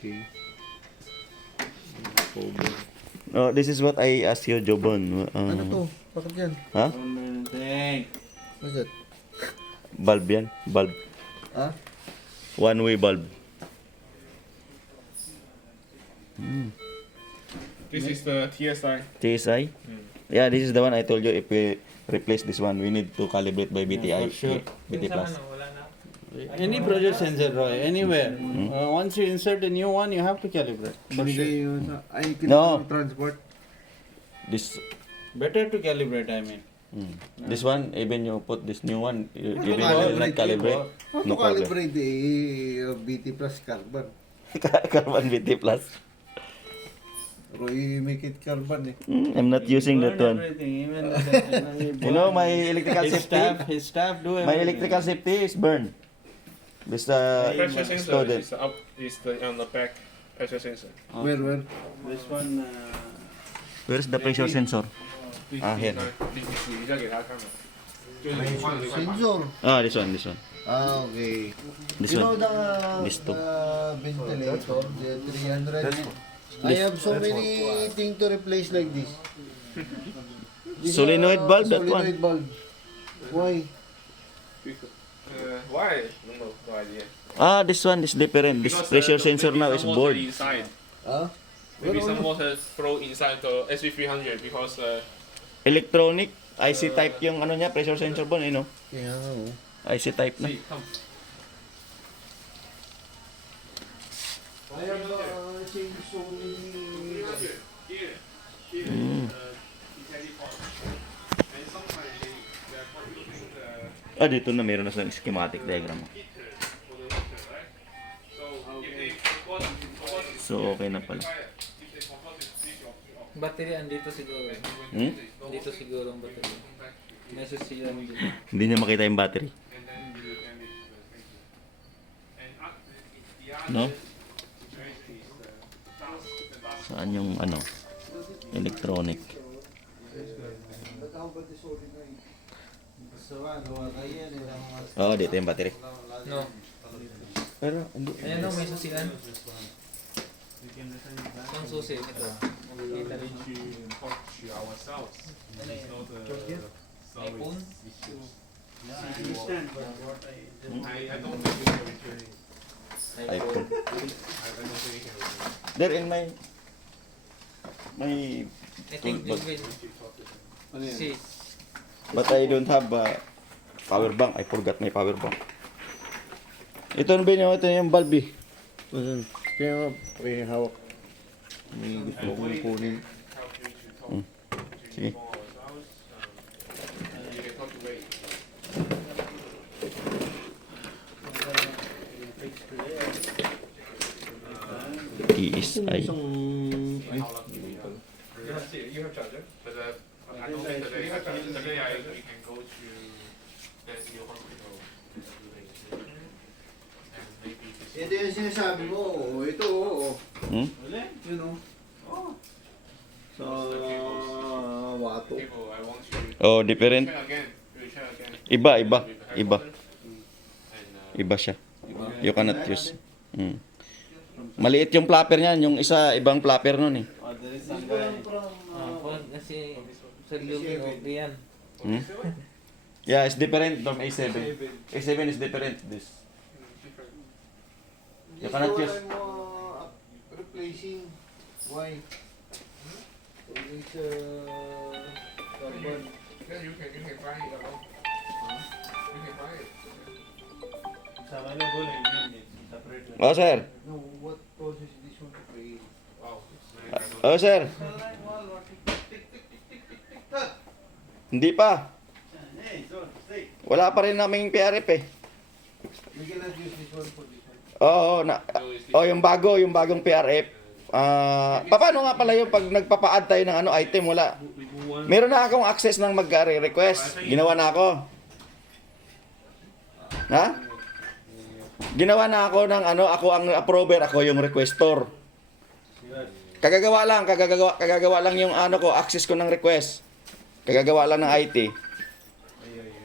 Okay. Oh, this is what I asked you, Jobon. Ano to? Bakit yan? Ha? What's that? Bulb yan. Bulb. Ah? One-way bulb. This is the TSI. TSI? Yeah, this is the one I told you. If we replace this one, we need to calibrate by BTI. for sure. BT plus. Any pressure sensor, Roy, anywhere. Once you insert a new one, you have to calibrate. For sure. Binigay yun sa... Ay, No. transport. This Better to calibrate, I mean. this one, even you put this new one, even you calibrate will not calibrate. How No to problem. calibrate BT plus carbon? Carbon BT plus. Roy, make it carbon eh. I'm not using that Burn one. everything, even You know, my electrical safety. his staff do everything. My electrical safety is burned. This Pressure sensor student. is up. Is the on the back pressure sensor. Where? This one. Where's the pressure sensor? Ah, here. 你再给他看吧。就是你换了这块板。 Sensor. Ah, this one, this one. Ah, okay. This You know one. the This two. ventilator, the 300. I have so many things to replace like this. This Solenoid bulb, that solenoid bulb. Why? Why? No idea. Ah, this one is different. This Because, pressure maybe sensor now some is water board. Inside. Ah? Maybe Well, some water flow inside the SV300 because Electronic, IC type yung ano niya, pressure sensor bon, eh, no? Kaya nga, oh. IC type na. see, come. I have changed so many. Here, Mm. detective part. And sometimes they are using the Ah, dito na meron na sa schematic diagram. heater for the water, right? So if they forgot it, So, okay na pala. if they forgot it, switch off. Battery andito siguro. Hmm? Dito siguro ang battery. Nasa siya dito. Hindi niya makita yung battery. And then you can and the other No? situation is the dust. Saan yung ano? Electronic. Oh, dito yung battery. No. Pero, hindi. Ayan o, may susian. Ang susi ito. Kita rin. Ano yan? iPhone? I don't think you can return it. iPhone. I don't think you can return it. There in my I think tool you bag. will see. But I don't have power bank. I forgot my power bank. Ito na ba yun? Ito yung bulb eh. Kaya nga, may hawak. May gusto kong kunin. Sige. You can talk to Ray. TSI. Ay. You have charger? But I don't think today. Today we can go to your hospital. And maybe this. Ito yung sinasabi mo. Ito, oo. Hmm? You know. Sa wato. People, I want you. Oh, different. Check again. You check again. Iba. And, Iba siya. You cannot use. Hmm. Maliit yung flapper niyan. Yung isa, ibang flapper nun eh. Oh, there is some guy. Kasi sa lubing okay yan. Hmm? Yeah, it's different from A7. A7 is different. This. You cannot use. Replacing. Why? It's carbon. Yeah, you can buy it alone. You can buy it. Oh, sir. No, what process this one to create? Wow. Oh, sir. Hindi pa. Wala pa rin naming PRF eh. We cannot use this one for this one. Oo, yung bagong PRF. Paano nga pala yung pag nagpapa-add tayo ng ano item, wala. Meron na akong access ng mag-request. Ginawa na ako. Ha? Ginawa na ako ng ano, ako ang approver, ako yung requestor. Kagagawa lang yung ano ko, access ko ng request. Kagagawa lang ng IT.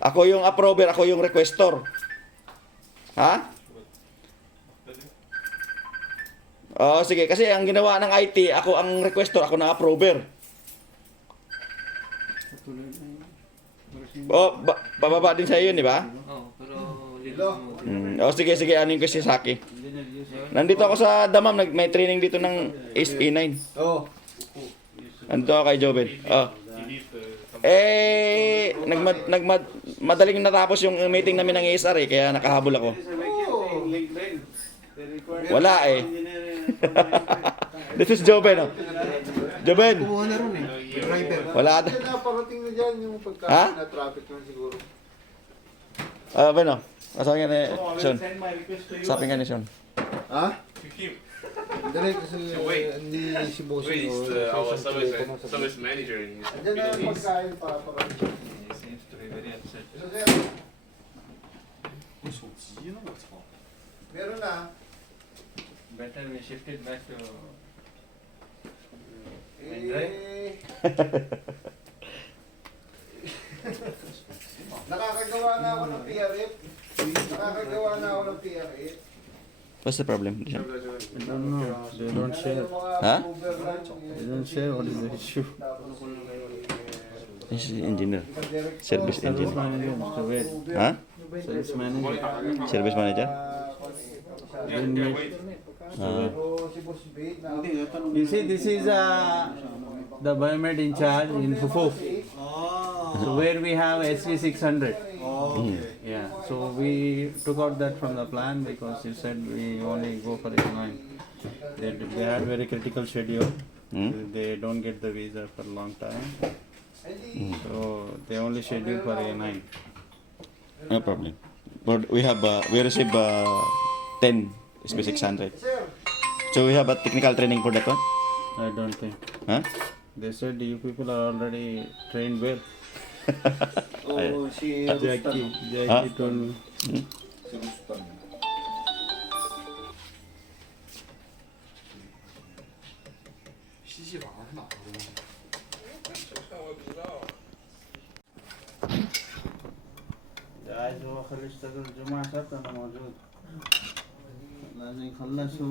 Ako yung approver, ako yung requestor. Ha? Oo, sige. Kasi ang ginawa ng IT, ako ang requestor, ako na approver. Oh, pababa din sa iyo, di ba? Oo, pero Sige, anin ko si Saki. Nandito ako sa Damam, may training dito ng E9. Oh. Nandito ako kay Joven. Oh. Madaling natapos yung meeting namin ng ESR kaya nakahabol ako. Wala eh. This is Joven, oh. Joven. Kumuha na rin eh. Driver. Wala. Kasi naparating na dyan yung pagka Ha? na traffic na siguro. Bueno. Sabi nga ni Sean. Sabi nga ni Sean. Ha? Kim, Dali kasi wait. hindi si Boss. where is our service manager in Andiyan na yung Middle East? pagkain para parating. He seems to be very upset. Ito sir. Meron na. Better we shift it back to Mindray. Nakakagawa na ako ng PRF. Nakakagawa na ako ng PRF. What's the problem? I don't know. They don't share. Ha? They don't share. What is the issue? This is engineer. Service Service engineer. manager, Mr. Wade. Ha? Service manager. Service manager? Then wait. Ah. You see, this is the biomed in charge in Fufu. So where we have SV 600. Yeah. So we took out that from the plan because you said we only go for A9. They had very critical schedule. They don't get the visa for a long time. So they only schedule for A9. No problem. But we receive 10 SP600. So we have a technical training for that one? I don't think. Huh? They said you people are already trained well. Oo, si Jackie Ah? told me. Si Rustan. आज वो खलिश तक जुमा सब तो मौजूद लाजिम खल्ला show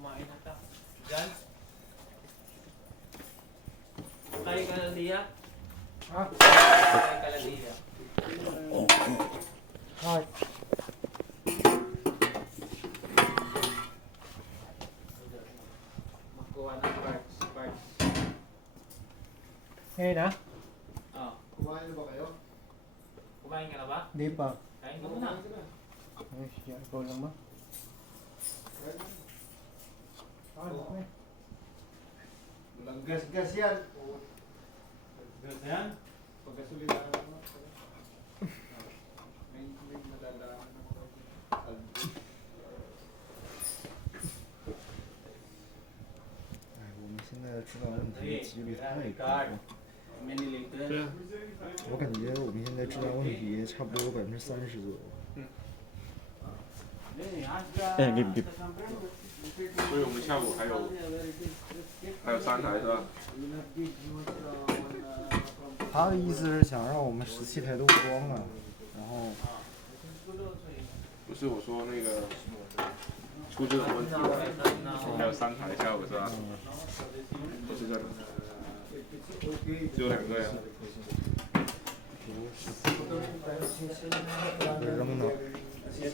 kumain na ta. Jan? Kaya ka lang diya? Ha? Kaya ka lang diya. Magkuha ng parts. Ngayon na? Oh, Kumain na ba kayo? kumain ka na ba? Hindi pa. Kain ka muna. Ay, siya, ikaw lang ba? Walang gas-gas yan. yan? Pagkasulita na naman. May madadaan ako. many liters 我感觉我们现在质量问题差不多有30%左右。 give. 所以我们下午还有3台是吧？他的意思是想让我们17台都装了，然后不是我说那个出这种问题，还有3台下午是吧？不是这样，只有2个呀。扔的。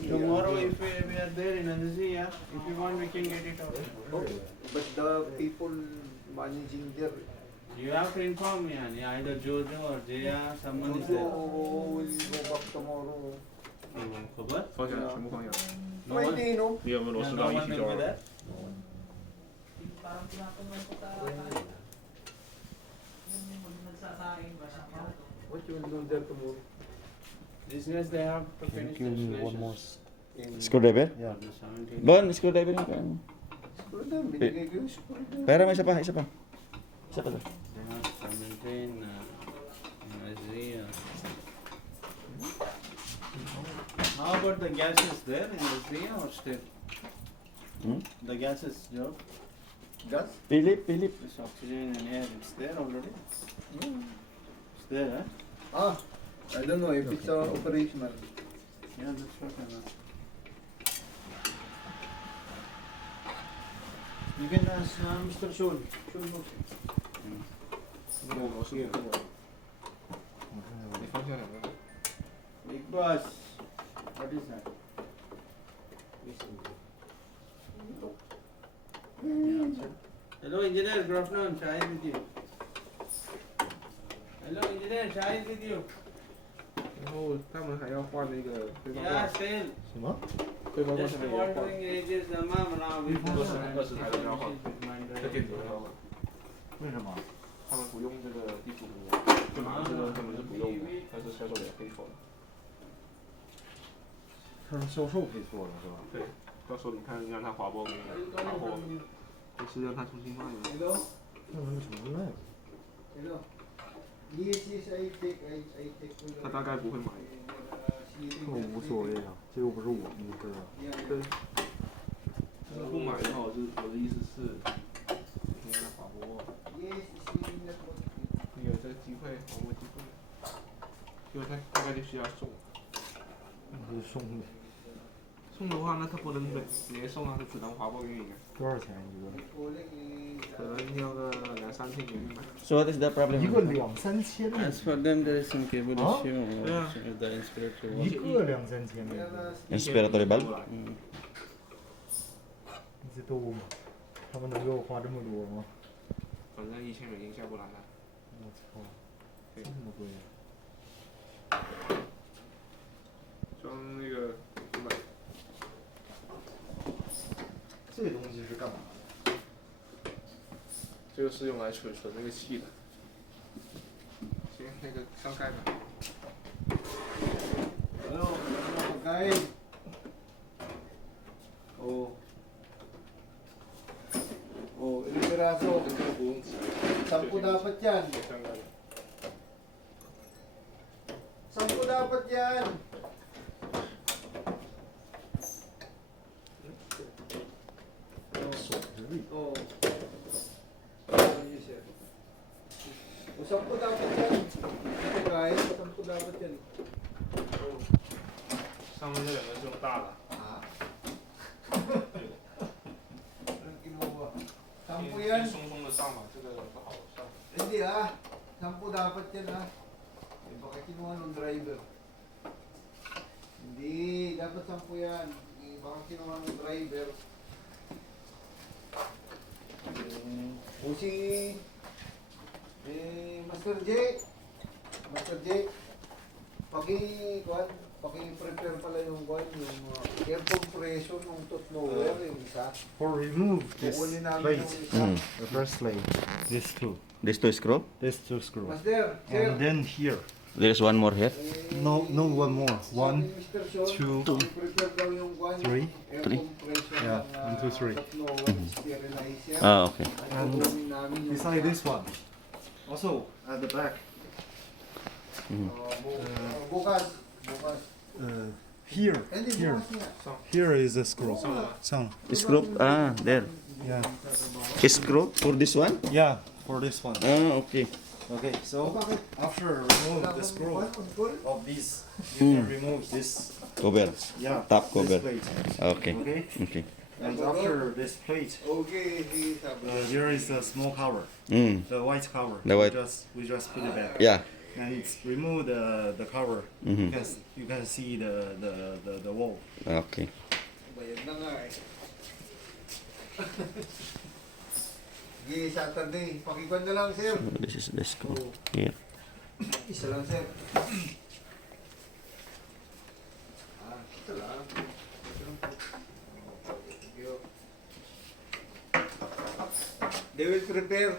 tomorrow if we are there in Anesthesia if you want we can get it out But the people managing there, you have to inform me either Jojo or Jaya someone is there will go back tomorrow. Khabar? 放下，全部放下。 No one? Pwede, no? 你有没有螺丝 No 刀一 one 起 will 交 be 了？ there? Parang tinatanong ko tayo. Nagsasaing ba siya? What you will do there tomorrow? These guys they have to Can you finish give the me one more? installation. Screwdriver? Yeah. The 17. Bon, screwdriver na ka. Screwdriver, binigay ko yung screwdriver. Pera mo isa pa. Isa pa to. They have 17 Anesthesia. How about the gases there in Anesthesia or still? The gases, Joe? Gas? Philip. This oxygen and air, it's there already? It's there, huh? Ah, I don't know if it's operational. Yeah, that's what I know. You can ask Mr. Sean. Sean knows. 我是你放下两个。 Big boss. What is that? Hello, engineer. Good afternoon. Shahid with you. Hello, engineer. Shahid with you. 然后他们还要换那个对方 Yeah, 罐， still. 什么？对方罐 Just 上面也要换， wondering ages the mom now we20台都要换， Mindray. 这电子都要换。为什么？他们不用这个地图图，就拿这个他们是不用的，但是销售也可以做的。他是销售可以做的是吧？对，到时候你看让他划拨给你，划拨，就是让他重新卖的。 那为什么不卖？ 他大概不会买。我无所谓啊，这又不是我们的事啊。对，就是不买的话，我的意思是，你让他划拨，你有这个机会，划拨机会，因为他大概就需要送。那就送呗。送的话，那他不能直接送啊，他只能划拨给你啊。多少钱一个？可能要个2、3千元买。 So what is the problem? 一个2、3千。 As for them, there is some cable Huh? issue. Yeah. The inspirator 一 was. 个2、3千美金， Inspiratory bulb? 你这多吗？他们能给我花这么多吗？反正1000美金下不来了。我操，这么贵啊！装那个500。这东西是干嘛的？这个是用来存那个气的。行，那个上盖吧。 Ano, guys? Oh. Oh, ilang piraso? 这个不用纸。 10 dapat yan. 上盖。 10 dapat yan. Oh. O, 10 dapat yan. Ito guys, 10 dapat yan. 上面这两个是用大的。 Ah? Anong kinuha? 10 yan. 松松的上嘛，这个不好上。 Hindi ah. 10 dapat yan ah. Eh, baka kinuha ng driver. Hindi, dapat 10 yan. Eh, baka kinuha ng driver. O si Master J. Master J. Paki-prepare pala yung air compression ng tooth knower, yung isa. For remove this Kukunin namin plate, yung isa. the first plate, this two, This two screw? this two screw, Master, sir. and then here. There's one more here. No, one more. One, Mr. Sean, two, paki-prepare daw yung three. air Three. compression Yeah, ng 1, 2, 3. tooth knower, sterilize yan. Ah, okay. At kukunin namin yung Beside this one, also at the back, bukas. here, Hindi, here, bukas nga. here is a screw. Some, Screw? Ah, there. yeah, Screw for this one? yeah, for this one. Ah, okay. Okay, so Bakit? after remove the screw Bakit? of this, you can remove this, Cover. yeah, Top cover. this plate. Okay. Okay, Okay. and after this plate, Okay, sabi. there is a small cover, Mm. the white cover. The white. We just put it back. Yeah. And it's remove the cover. Mhm. You can see the wall. Okay. Bayad na nga eh. Sige, Saturday. Pakikwan na lang, sir. This is the screw here. Isa lang, sir. Isa lang. Thank you. They will prepare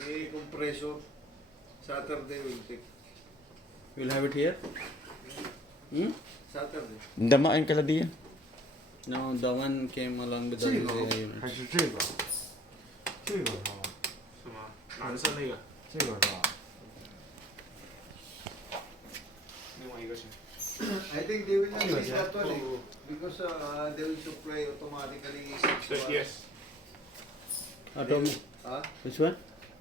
the compressor. Saturday will take. We'll have it here. Hmm? Saturday. Damain ka diyan. No, the one came along with the 这个 unit. 还是这个？这个是吧？是吗？蓝色那个，这个是吧？另外一个是。 I think they will not use that one eh. Because they will supply automatically. Yes. Atomic. Huh? Which one?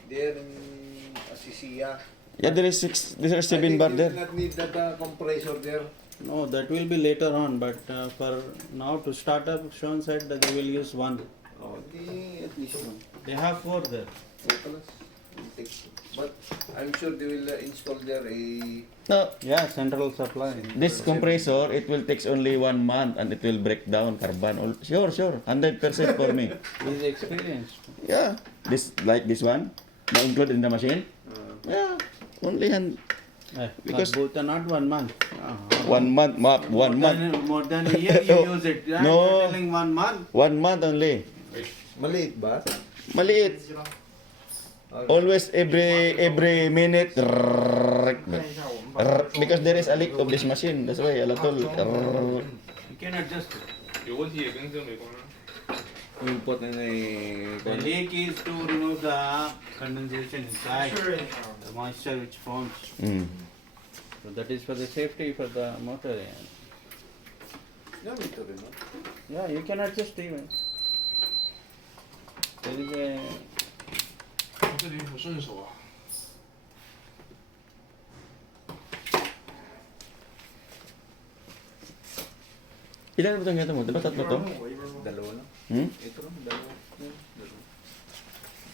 They're in Anesthesia. Yeah, there is 7 bar They there. will not need that compressor there. No, that will be later on. But for now to start up, Sean said that they will use one. Hindi, at least one. They have 4 there. But I'm sure they will install there a... No, Yeah, central supply. this compressor, it will takes only 1 month and it will break down carbon. Sure, 100% for me. He's experienced. Yeah, this like this one, not included in the machine. Yeah, only Because- Not 1 month. 1 month, 1 month, More than a year you use it. Yeah, No. you're telling 1 month. 1 month only. Maliit ba? Maliit. Always every minute. Because there is a leak of this machine. That's why a lot of. You can adjust it. 有问题也跟这没关啊。 Yung pot na The leak is to remove the condensation inside, the moisture which forms. Mm. So that is for the safety for the motor. Yeah, you can adjust even. There is a 这里不顺手啊。 Ilan ba itong gato mo? Diba tatlo to? Dalawa na. Hmm? Ito lang, dalawa.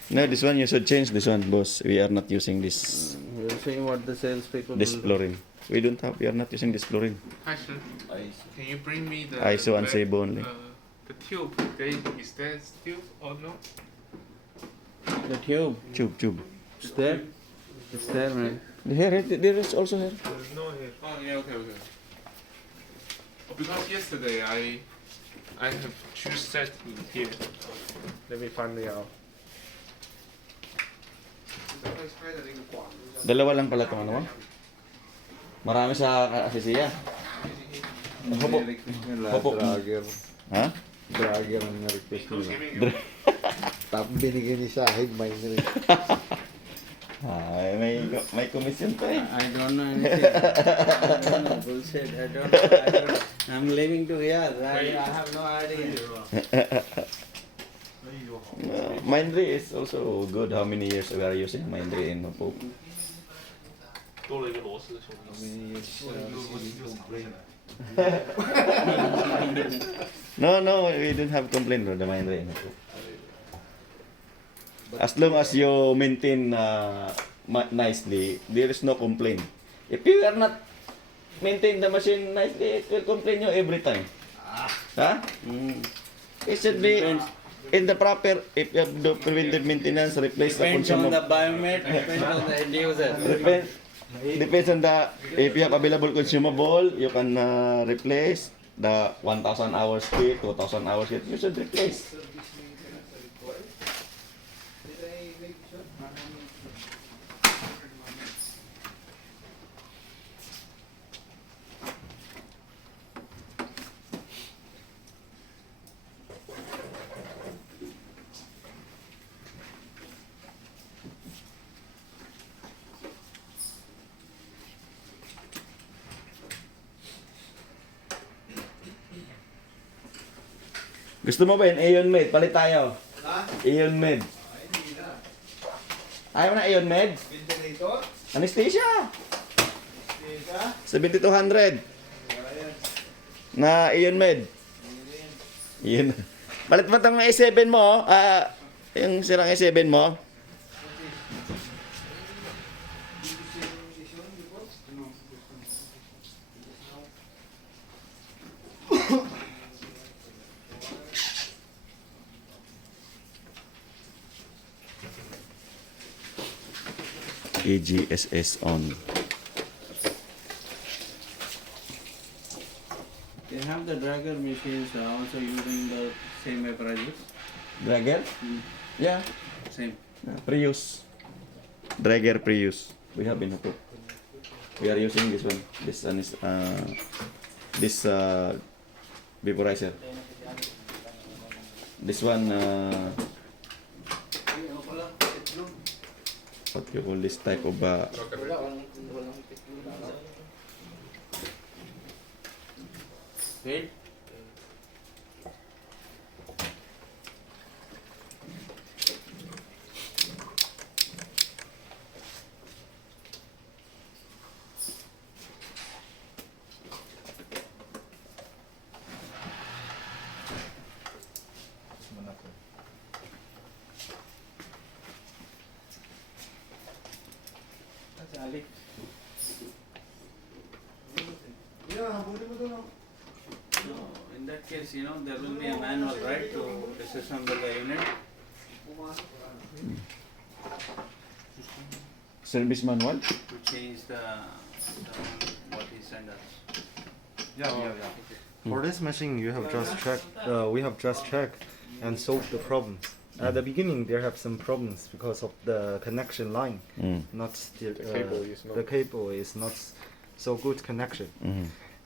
No, this one you should change this one, boss. We are not using this we'll see what the sales people this will do. fluorine. We are not using this fluorine. Hi sir, can you bring me the ISO and Seibo only. the tube? Is that tube or no? The tube, Tube. it's there. It's there, man. Here, there is also here. No here. Oh yeah, okay. Oh, because yesterday I have two sets in here. Let me find it out. Dalawa lang pala itong ano mo? Marami sa Anesthesia. Hopo. Hopo. Dragger. Ha? Dragger ang na-request Who's nila. giving you? Tapos binigay ni Sahib, Mindray. Ay, may commission to eh. I don't know anything. I don't know, bullshit. I don't know. I'm living to here. I have no idea. Mindray is also good. How many years we are using Mindray in Hopo? 多了一个螺丝兄弟。 No, we don't have complaint with the Mindray in Hopo. As long as you maintain nicely, there is no complaint. If you are not maintain the machine nicely, it will complain you every time. Huh? It should be in the proper, if you have the preventive maintenance, replace the Depends on the consumable. biomet, depends on the end user. Depends on the, if you have available consumable, you can replace the 1,000 hours kit, 2,000 hours kit, you should replace. Gusto mo ba yun? Aeon Med, palit tayo. Ha? Aeon Med. Ayaw na Aeon Med? Ventilator? Anesthesia! 7,200. Na Aeon Med. Yun. Palit mo itong A7 mo. Yung sirang A7 mo. AGSS on. They have the dragger machines also using the same apparatus. Dragger? Yeah. Same. Prius. Dragger Prius. We have in Hopo. We are using this one. This one is this vaporizer. This one what you call this type of Wait. you know, there will be a manual, right, to disassemble the unit. Service manual? To change the what he sent us. Yeah. For this machine, you have just checked. We have just checked and solved the problems. At the beginning, there have some problems because of the connection line. Not the cable is not so good connection.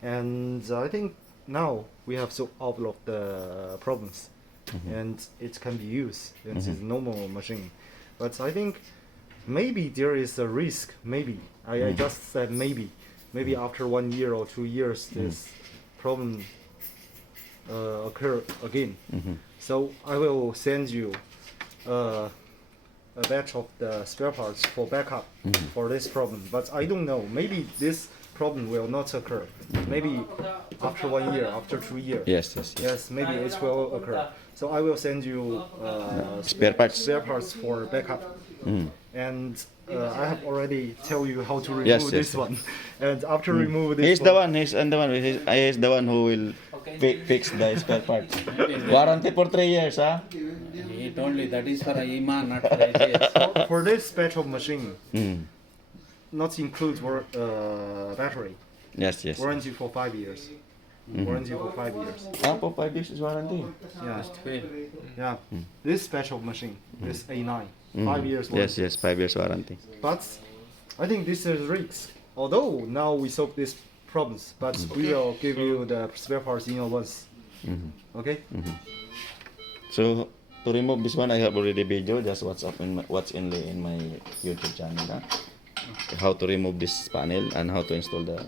And I think now we have solved all of the problems, and it can be used. It's a normal machine, but I think maybe there is a risk. Maybe I just said maybe after 1 year or 2 years this problem occur again. So I will send you a batch of the spare parts for backup for this problem. But I don't know. Maybe this problem will not occur. Maybe after 1 year, after 2 years. Yes. Maybe it will occur. So I will send you Spare parts. for backup. And I have already tell you how to remove this one. And after remove this He's the one who will fix the spare parts. Warranty for 3 years, huh? He told me that is for a IMA, not for AGS. For this batch of machine, not include battery. Yes. Warranty for 5 years. Warranty for 5 years. For 5 years is warranty. Yeah. This batch of machine, this A9, 5 years warranty. Yes, 5 years warranty. But I think this is risk. Although now we solve these problems, but we will give you the spare parts in advance. Okay? So to remove this one, I have already video. Just watch in my YouTube channel. Huh? How to remove this panel and how to install the.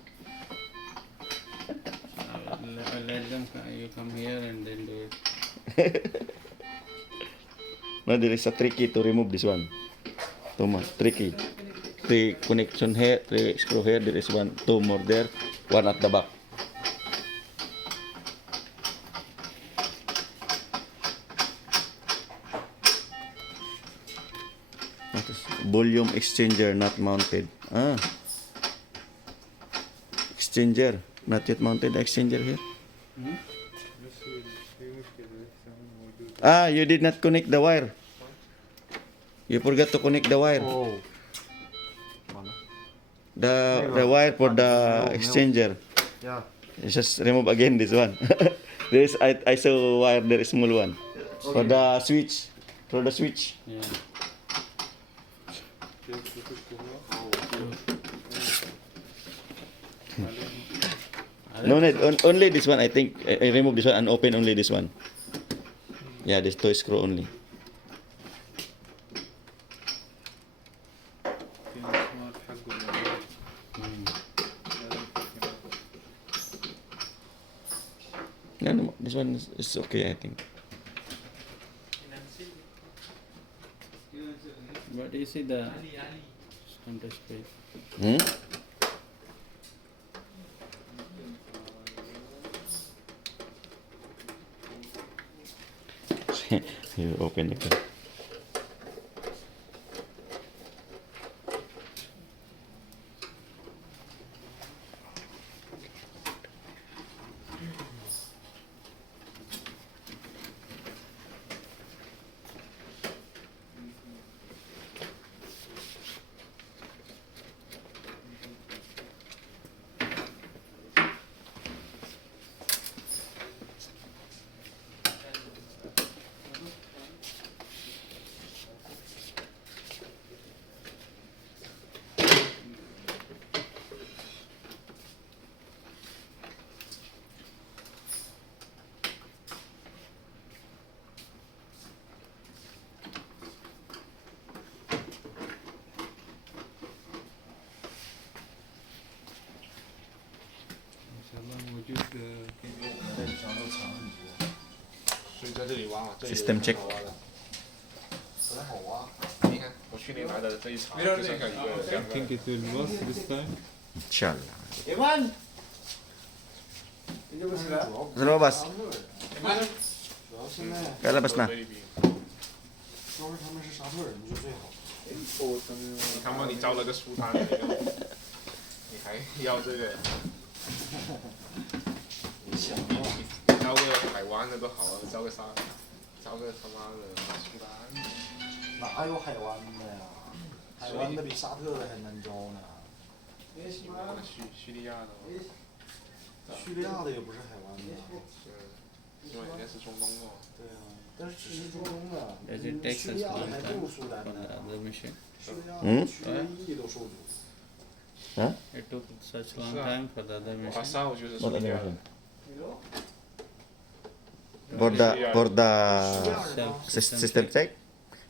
Let them you come here and then do it. No, there is a tricky to remove this one. Too much tricky. 3 connection here, 3 screw here. There is 2 more there, 1 at the back. What is volume exchanger not mounted? Exchanger not yet mounted. Exchanger here. You did not connect the wire. You forgot to connect the wire. Oh. The wire for the exchanger. Yeah. You just remove again this one. There is I saw wire there is small one. For the switch. For the switch. Yeah. No need. Only this one I think. I remove this one and open only this one. Yeah, this 2 screw only. No, this one is okay, I think. But you see the center space. You open again. System check. 不太好挖。你看，我去年来的这一场，就剩下一个2个。 it will work this time. Inshallah. Iman! Sa labas. Kalabas na. 他帮你招了个书摊，你还要这个？招个海湾的都好了，招个他妈的苏丹。哪有海湾的呀？海湾的比沙特的还难招呢。叙利亚的吗？叙利亚的也不是海湾的。是，因为人家是中东的。对啊，但是只是中东的。 Does it take 叙 such 利亚的 long 还 time 不如苏丹 for the 呢。 other mission? 叙利亚的区域都受阻。 Huh? It took such long time for the other 巴 mission. 萨我觉得是 What 叙利 other 亚的 mission? For the system check?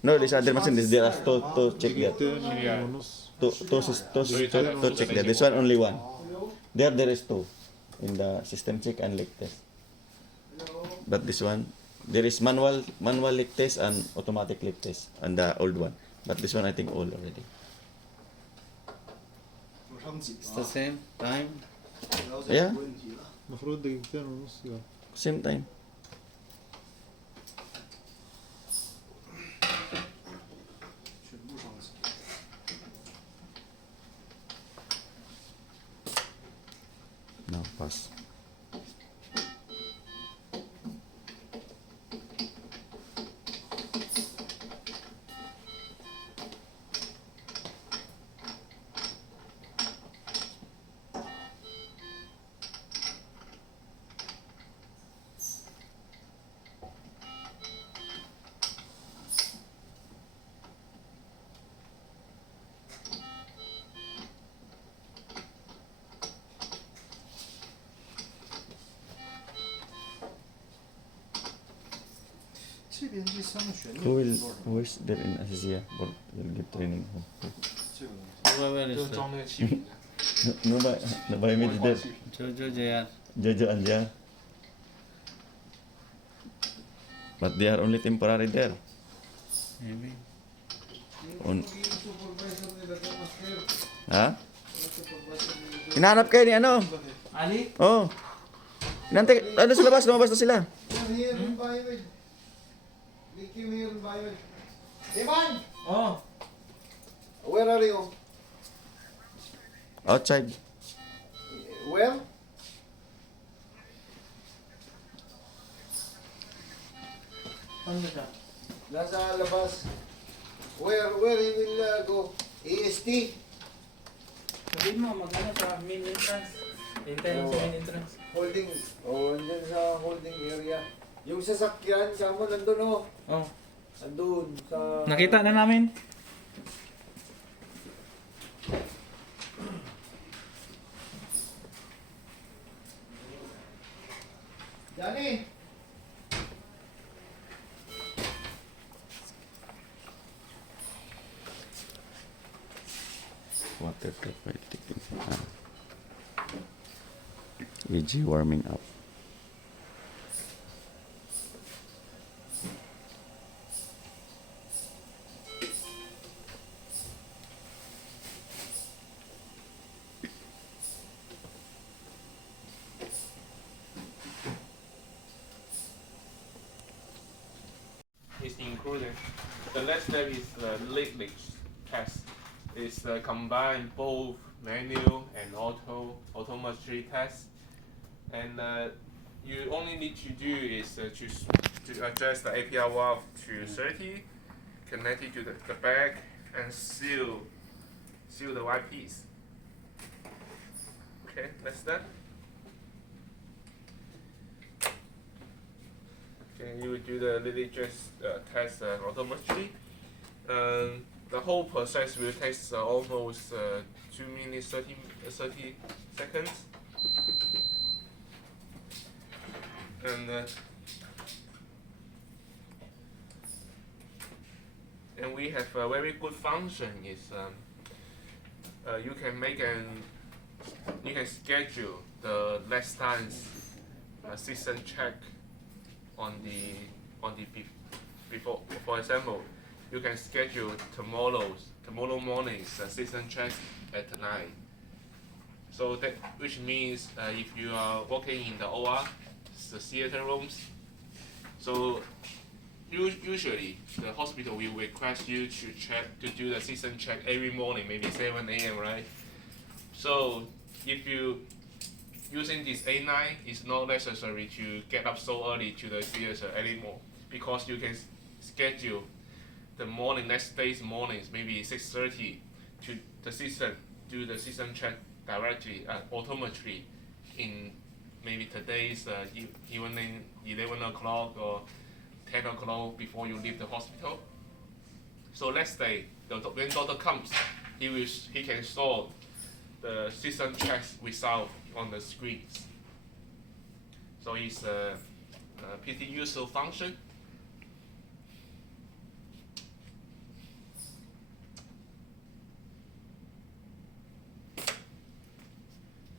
No, this other machine is there are two check there. 叙利亚。 Two check there. This one only one. There is two in the system check and leak test. But this one there is manual leak test and automatic leak test and the old one. But this one I think old already. It's the same time. Yeah, المفروض دقيقتين ونص كده. same time. No, pass. Who is there in Anesthesia for will give training? Whoever 就 is 是装那个气瓶的。 Nobody is there. Jojo JR. Jojo and Jan. But they are only temporary there. Maybe. On. Ha? Hinahanap kayo ni ano? Ali? Oh. Inantay, ano sa labas? Lumabas na sila. Here in Bible. Licky here in Bible. Iman! Oh. Where are you? Outside. Where? Ano siya? Nasa labas. Where he will go? AST? Sabihin mo, magana sa main entrance. Hintay lang sa main entrance. Holding. Oh, andyan sa holding area. Yung sasakyan, kamo nandun oh. Oh. Andun sa... Nakita na namin. Johnny! Water profile taking. EG warming up. Is included. The next step is the leak test. It's combine both manual and autometry test. And you only need to do is to adjust the APR valve to 30, connect it to the back, and seal the white piece. Okay, that's that. Okay, you will do the lily just test automatically. The whole process will take almost 2 minutes 30 seconds. And we have a very good function is you can schedule the next time's system check on the before. For example, you can schedule tomorrow morning's system check at 9. So that which means if you are working in the OR, the theater rooms, so usually the hospital will request you to do the system check every morning, maybe 7 a.m. right? So if you using this A9, it's not necessary to get up so early to the theater anymore, because you can schedule the morning, next day's mornings, maybe 6:30, to the system, do the system check directly, automatically, in maybe today's evening, 11 o'clock or 10 o'clock before you leave the hospital. So next day, when doctor comes, he can solve the system checks without on the screens. So it's a pretty useful function.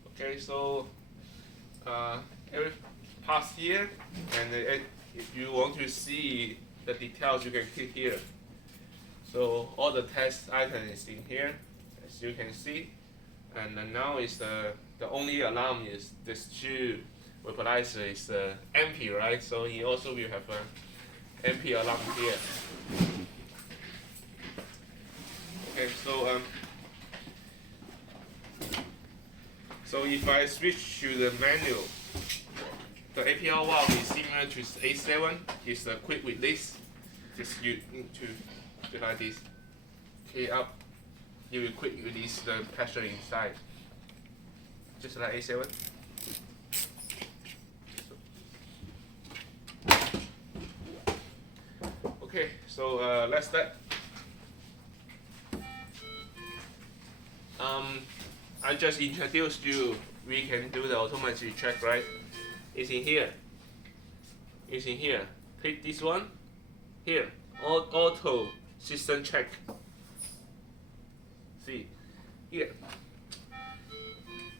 Okay, so every past here, and if you want to see the details, you can click here. So all the test items is in here, as you can see. And now is the only alarm is this two vaporizer is empty, right? So he also will have an empty alarm here. Okay, so if I switch to the menu, the APR valve is similar to A7. It's a quick release. Just you need to do like this. Okay, up. You will quick release the pressure inside. Just like A7. Okay, so let's start. I just introduced you. We can do the automatic check, right? It's in here. It's in here. Click this one. Here. Auto system check. See here.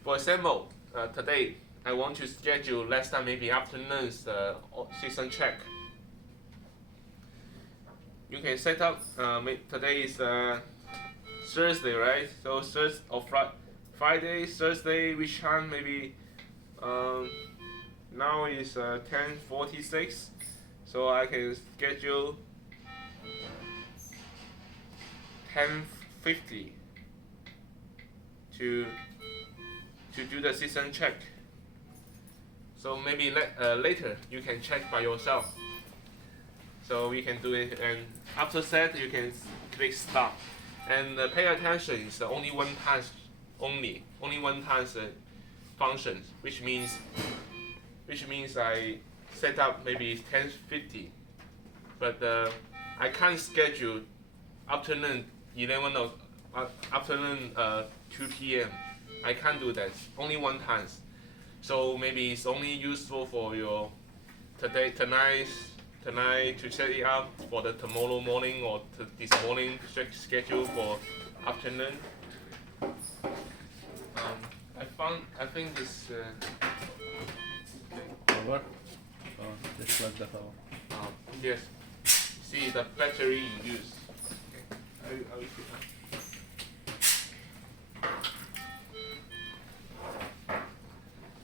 For example, today I want to schedule less than maybe afternoon's system check. You can set up. Today is Thursday, right? So Thursday or Friday, Thursday, which time? Maybe now is 10:46, so I can schedule 10:50 to do the system check. So maybe later you can check by yourself. So we can do it, and after that you can click stop. And pay attention is only one task, only one task functions, which means I set up maybe 10:50, but I can't schedule afternoon 2 p.m. I can't do that. Only one task. So maybe it's only useful for your tonight to set it up for the tomorrow morning or this morning schedule for afternoon. I think this. Power? Oh, just plug the power. Yes. See the battery in use. Okay. I will keep that.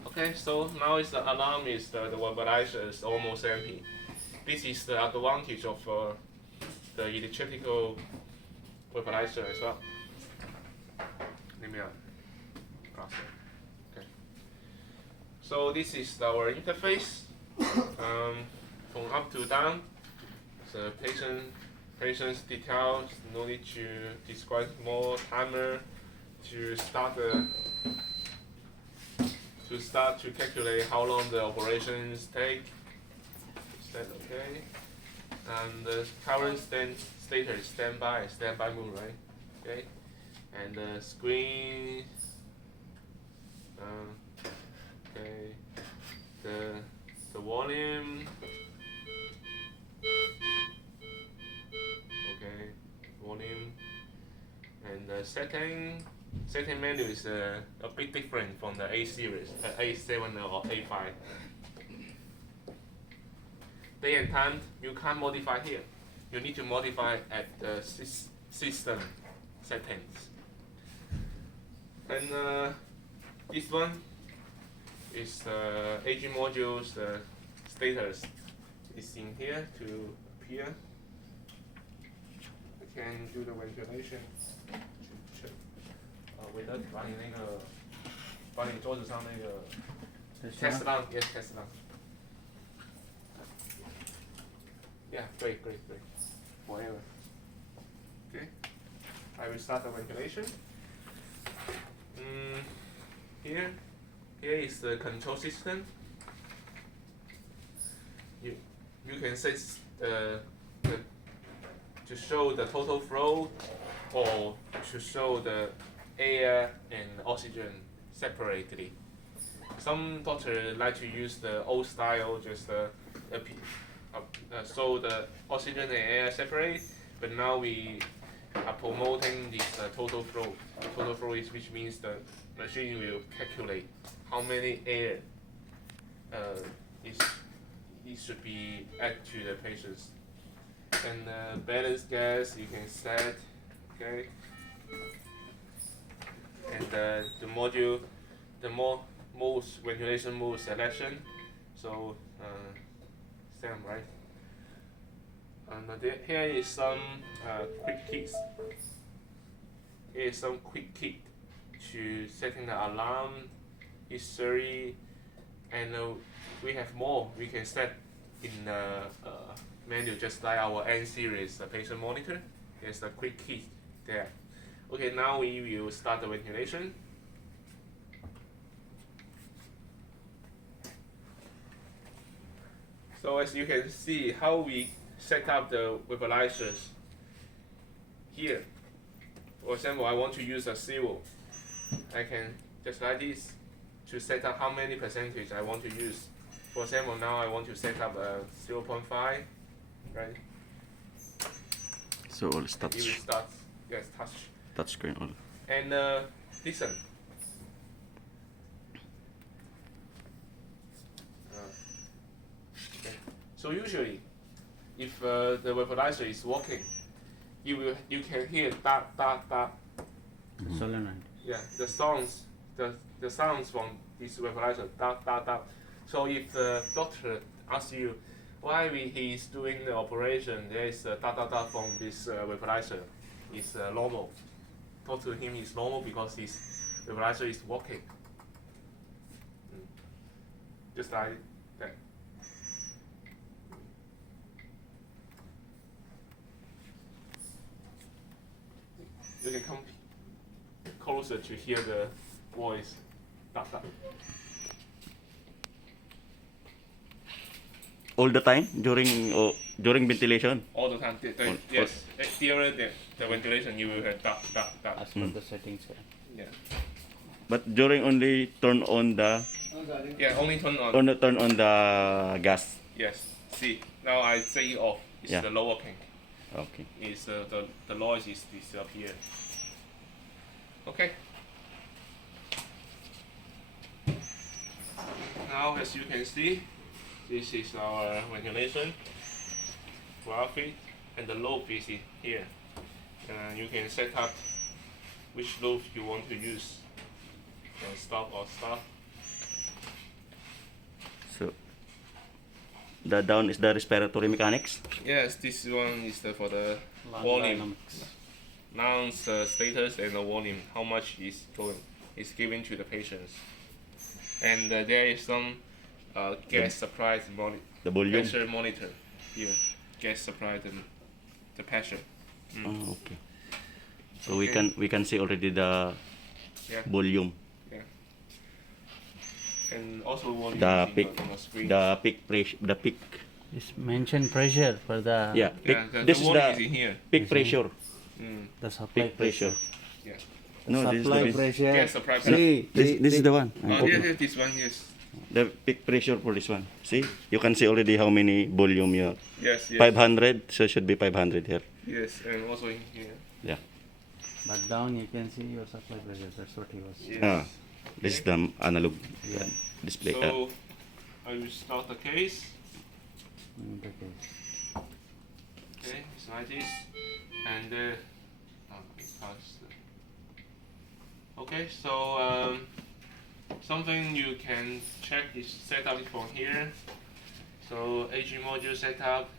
Okay, so now is the alarm is the vaporizer is almost empty. This is the advantage of the electrical vaporizer as well. Let me cross it. Okay. So this is our interface. From up to down. So patient's details. No need to describe more. Timer to start to calculate how long the operations take. Is that okay? And the current status is standby mode, right? Okay. And the screen. Okay. The volume. Okay. Volume. And the setting menu is a bit different from the A series, A7 or A5. Day and time you can't modify here. You need to modify at the system settings. And this one is the AG module's status. Is in here to appear. I can do the ventilation to check. 韦德把你桌子上那个 Test run, yes, test run. Yeah, great. Forever. Okay. I will start the ventilation. Here is the control system. You can set to show the total flow or to show the air and oxygen separately. Some doctors like to use the old style, just so the oxygen and air separate. But now we are promoting this total flow. Total flow is which means the machine will calculate how many air it should be added to the patients. And balance gas you can set, okay. And the module, most ventilation mode selection. So same, right? And here is some quick kits. Here is some quick kit to setting the alarm, history, and we have more we can set in the menu, just like our N series patient monitor. There's a quick kit there. Okay, now we will start the ventilation. So as you can see how we set up the visualizers here. For example, I want to use a 0. I can just like this to set up how many percentage I want to use. For example, now I want to set up a 0.5, right? So all It will touch start, yes, touch. screen all. And listen. Okay. So usually, if the vaporizer is working, you can hear da da da. Solenoid. Yeah, the sounds from this vaporizer da da da. So if the doctor asks you why he is doing the operation, there is da da da from this vaporizer. It's normal. Talk to him is normal because his vaporizer is working. Just like that. You can come closer to hear the voice. Da, da. All the time during ventilation. All the time. Yes. During the ventilation, you will hear da da da. As per the settings. Yeah. But during only turn on the Yeah. Only turn on. turn on the gas. Yes. See. Now I say it off. It's Yeah. the lower king. Okay. Is the noise is disappear. Okay. Now, as you can see, this is our ventilation graphic, and the loop is in here. You can set up which loop you want to use, stop or start. So the down is the respiratory mechanics. Yes, this one is for the Lung volume, dynamics. lungs status, and the volume, how much is given to the patients. And there is some gas supply The volume. pressure monitor here. Gas supply the pressure. Oh, okay. So Okay. we can see already the Yeah. volume, Yeah. And also volume the is peak, on the screen. the peak pressure, the peak. It's mentioned pressure for the Yeah, peak. Yeah, the This is volume is the in here. peak pressure. the supply Peak pressure. Yeah. No, this is supply the pressure. Gas supply pressure. See, this is the one. Yeah, this one, yes. The peak pressure for this one. See, you can see already how many volume you have. Yes, yes. 500, so should be 500 here. Yes, and also in here. Yeah. But down you can see your supply pressure. That's what he was saying. Yes. This is the analog Yeah. display. So I will start the case. Okay. Okay, it's like this, and okay, so something you can check is setup from here. So AG module setup,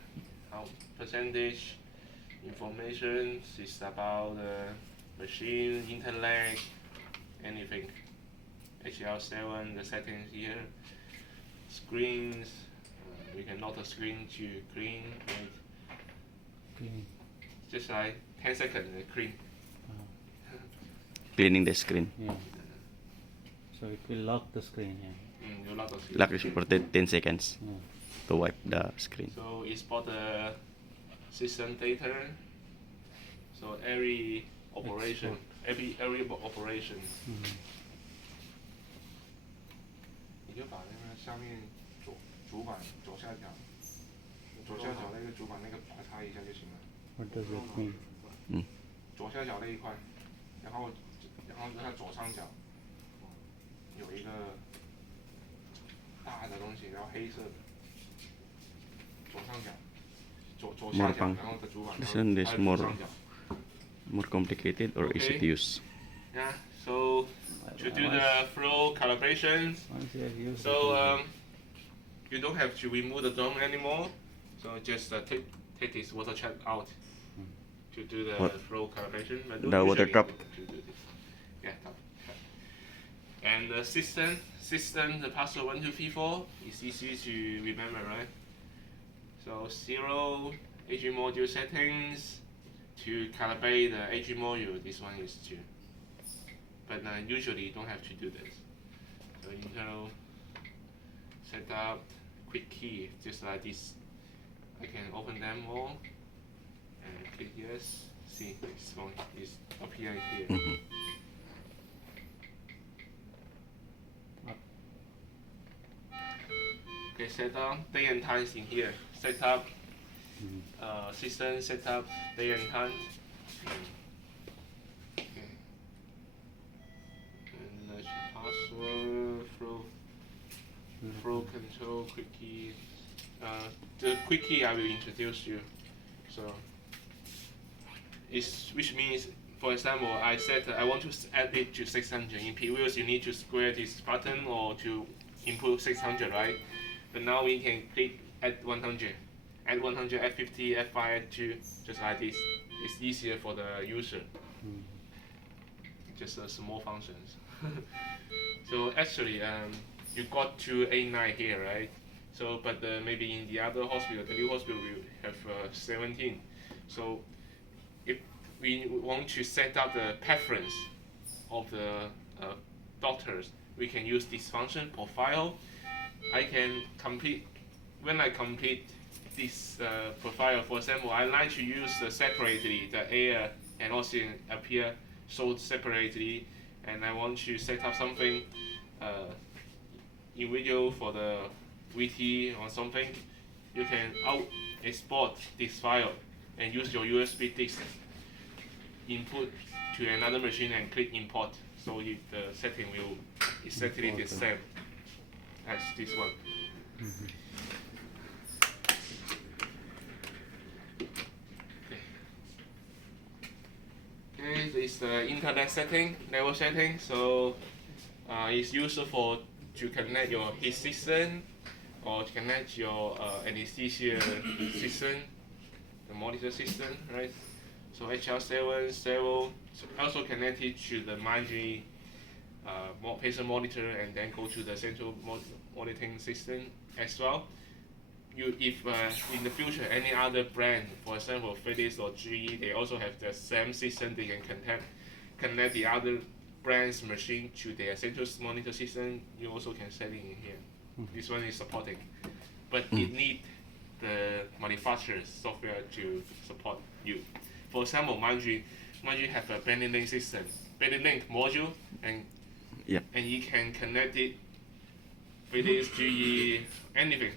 how percentage information is about the machine, internet, anything, HL7, the settings here. Screens, we can lock the screen to clean, right? Clean. Just like 10 seconds, clean. Cleaning the screen. Yeah. So it will lock the screen. Yeah. You lock the screen. Lock the screen for 10 seconds Yeah. to wipe the screen. So it's for the system data. So every operation, every operation. 你就把那个下面主板左下角那个主板那个把它擦一下就行了。 What does it mean? 左下角那一块，然后它左上角有一个大的东西，然后黑色的，左上角，左下角，然后的主板，然后还有左上角。 More complicated or easy to use? Yeah. So to do the flow calibration, Once you have used so you don't have to remove the dome anymore. So just take this water trap out to do the What? flow calibration. But The water trap? To do this. Yeah. And the system, the password 1234 is easy to remember, right? So 0 AG module settings. To calibrate the AG module, this one is 2. But usually you don't have to do this. So internal setup, quick key, just like this. I can open them all and click yes. See, it's appearing here. Okay, setup, day and times in here. Setup. System setup, day and time. Okay. And password, flow control, quick key. The quick key I will introduce you. So, which means, for example, I said I want to add it to 600. In previous, you need to square this button or to input 600, right? But now we can click add 100. Add 100, add 50, add 5, add 2, just like this. It's easier for the user. Just small functions. So actually, you got 289 here, right? So, but maybe in the other hospital, the new hospital will have 17. So, if we want to set up the preference of the doctors, we can use this function profile. I can complete when I complete this profile. For example, I like to use separately the air and oxygen appear sold separately, and I want to set up something individual for the VT or something. You can export this file and use your USB disk input to another machine and click import. So if the setting will exactly the same as this one. Okay, this is the internet setting, level setting. So it's useful to connect your heat system or to connect your anesthesia system, the monitor system, right? So HL7 several also connected to the Mindray patient monitor and then go to the central monitoring system as well. If in the future any other brand, for example Philips or GE, they also have the same system, they can connect the other brand's machine to their central monitor system. You also can set it in here. This one is supporting, but it needs the manufacturer's software to support you. For example, Mindray have a BendyLink system, BendyLink module, and you can connect it Philips, GE, anything.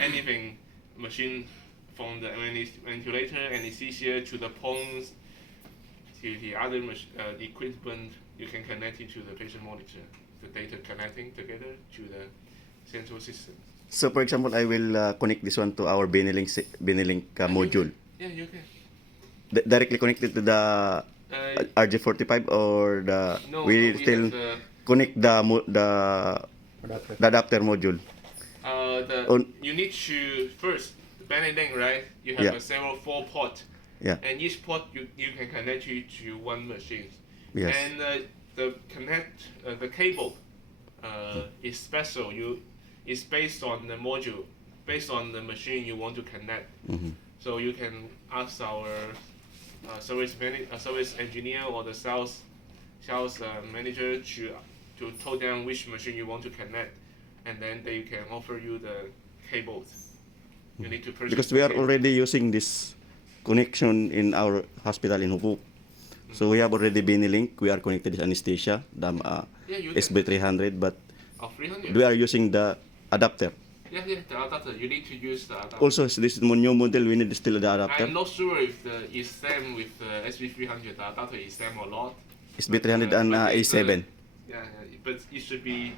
Anything machine from the ventilator, anesthesia to the phones, to the other equipment, you can connect it to the patient monitor. The data connecting together to the central system. So for example, I will connect this one to our BendyLink module. Yeah, you can. Directly connected to the RJ45 or the No, we still connect the adapter module. You need to first the BendyLink, right? You have several 4 ports. Yeah. And each port you can connect it to one machine. Yes. And the cable is special. It's based on the module, based on the machine you want to connect. So you can ask our service engineer or the sales manager to tell them which machine you want to connect, and then they can offer you the cables. You need to purchase. Because we are already using this connection in our hospital in Hukuk. So we have already been linked. We are connected to Anesthesia, the SB300, but 300. we are using the adapter. Yeah, the adapter. You need to use the adapter. Also, this new model, we need still the adapter. I'm not sure if it's same with the SB300. The adapter is same or not. SB300 and A7. Yeah, but it should be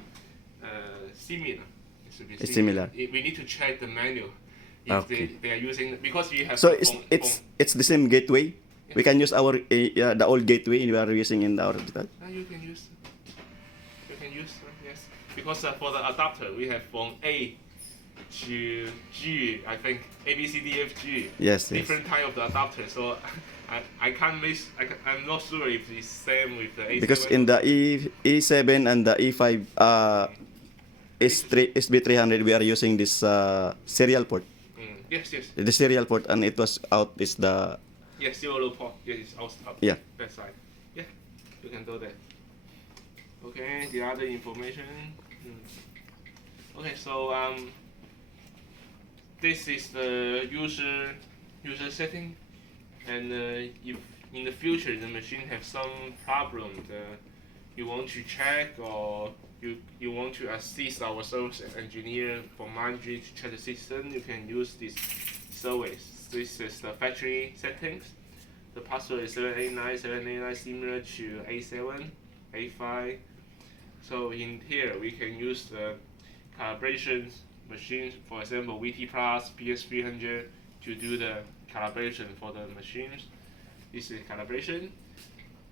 similar. It should be Similar. We need to check the manual if Okay. they are using, because we have. So it's the same gateway. We can use our the old gateway we are using in our hospital. You can use. Yes, because for the adapter we have from A to G. I think A B C D F G. Yes. Different type of the adapter. So I can't miss. I'm not sure if it's same with the A7. Because in the E7 and the E5 SB300 we are using this serial port. Yes. The serial port, and it was out is the Yes, zero port. Yes, it's out. Yeah. That side. Yeah, you can do that. Okay, the other information. Okay, so this is the user setting, and if in the future the machine have some problem, you want to check or you want to assist our service engineer from Mindray to check the system, you can use this service. This is the factory settings. The password is 789 similar to A7, A5. So in here we can use the calibration machines, for example VT Plus, PS300, to do the calibration for the machines. This is calibration.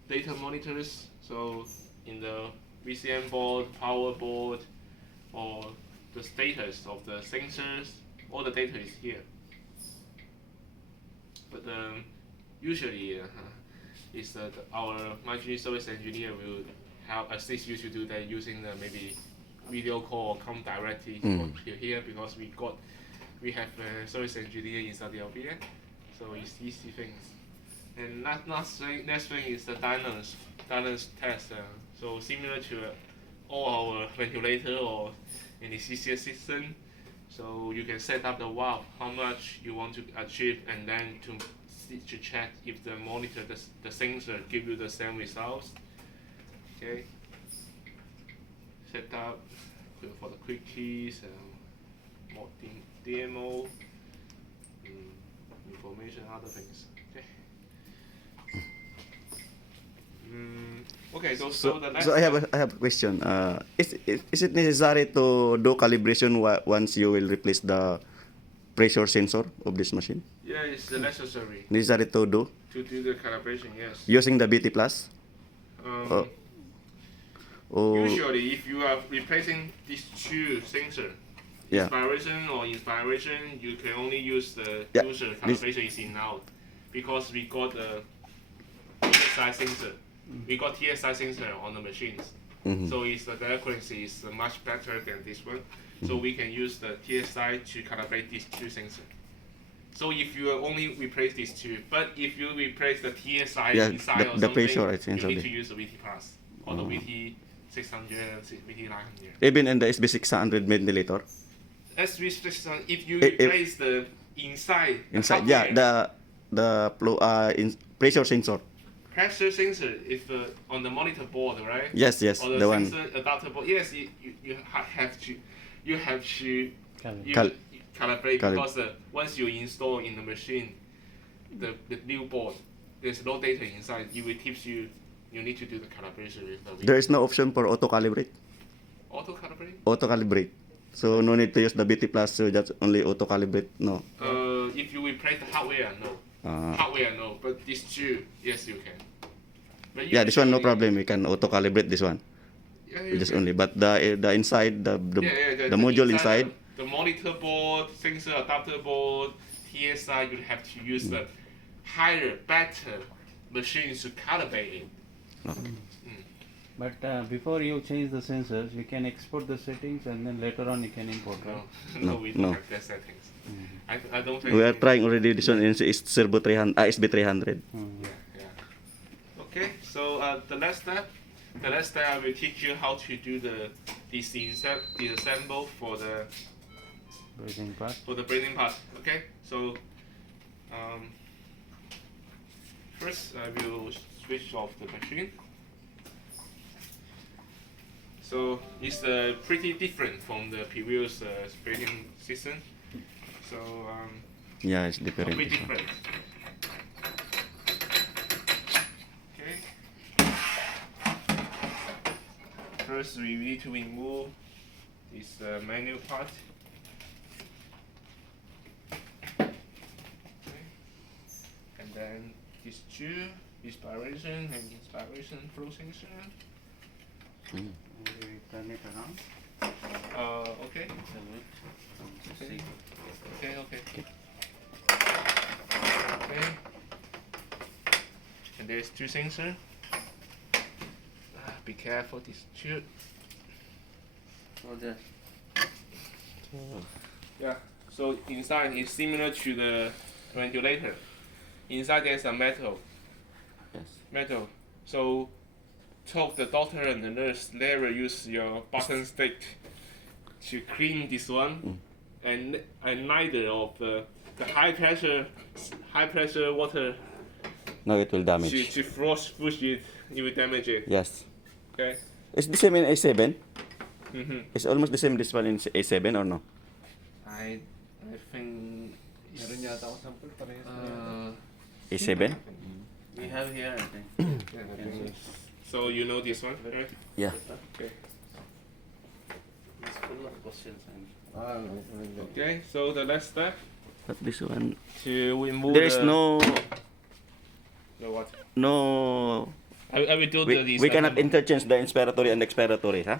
Data monitors, so in the VCM board, power board, or the status of the sensors, all the data is here. But usually is that our Mindray service engineer will help assist you to do that using the maybe video call or come directly to here, because we have a service engineer in Saudi Arabia, so it's easy things. And next thing is the dynamics test. So similar to all our ventilator or anesthesia system. So you can set up the valve, how much you want to achieve, and then to check if the monitor, the sensor give you the same results. Okay. Set up for the quick keys, more demo, information, other things. Okay. Okay. So the next. So I have a question. Is it necessary to do calibration once you will replace the pressure sensor of this machine? Yeah, it's necessary Necessary to do to do the calibration. Yes. using the BT Plus? Usually, if you are replacing these two sensors, Yeah. inspiration, you can only use the Yeah. user calibration is in out, because we got the TSI sensor. We got TSI sensor on the machines, so the accuracy is much better than this one. So we can use the TSI to calibrate these two sensors. So if you only replace these two, but if you replace the TSI inside or the something, pressure I you think need to use the VT Plus or the VT 600, VT 900. even in the SB600 ventilator. SB600, if you replace the inside, Yeah, the pressure sensor. pressure sensor, if on the monitor board, right? Yes, Or the the one. sensor adapter board. Yes, you have to calibrate, because once you install in the machine the new board, there's no data inside. It will teach you. You need to do the calibration with the There is no option for auto calibrate. auto calibrate. Auto calibrate. So no need to use the BT Plus. So just only auto calibrate. No. If you replace the hardware, no. Hardware, no. But these two, yes, you can. But Yeah, this one no usually- problem. We can auto calibrate this one. Yeah, you Just can. only, but the inside the The module inside. the monitor board, sensor adapter board, TSI, you have to use the higher, better machines to calibrate it. But before you change the sensors, you can export the settings and then later on you can import, right? No, we don't No. have that settings. I don't think We are trying already this one in Servo 300, SB 300. Yeah, yeah. Okay, so the last step I will teach you how to do the disassemble for the Breathing part. breathing part. Okay, so first I will switch off the machine. So it's pretty different from the previous breathing system. So Yeah, it's different. pretty different. Okay. First, we need to remove this manual part. Okay. And then these two, inspiration and inspiration flow sensor. Mm. We turn it around. Okay. Okay. Okay. Okay. Okay. And there's two sensors. Be careful, these two. Yeah. So inside is similar to the ventilator. Inside there's a metal. Yes. Metal. So the doctor and the nurse never use your button stick to clean this one, and neither of the high pressure water No, it will damage. to flush it will damage it. Yes. Okay. It's the same in A7. Mm-hmm. It's almost the same this one in A7 or no? I think Meron yata ako sample parehas. A7? We have here, I think. so you know this one, right? Yeah. Okay. It's full of questions. Okay. So the last step But this one, to remove there is no what? I will do we cannot interchange the inspiratory and expiratory, huh?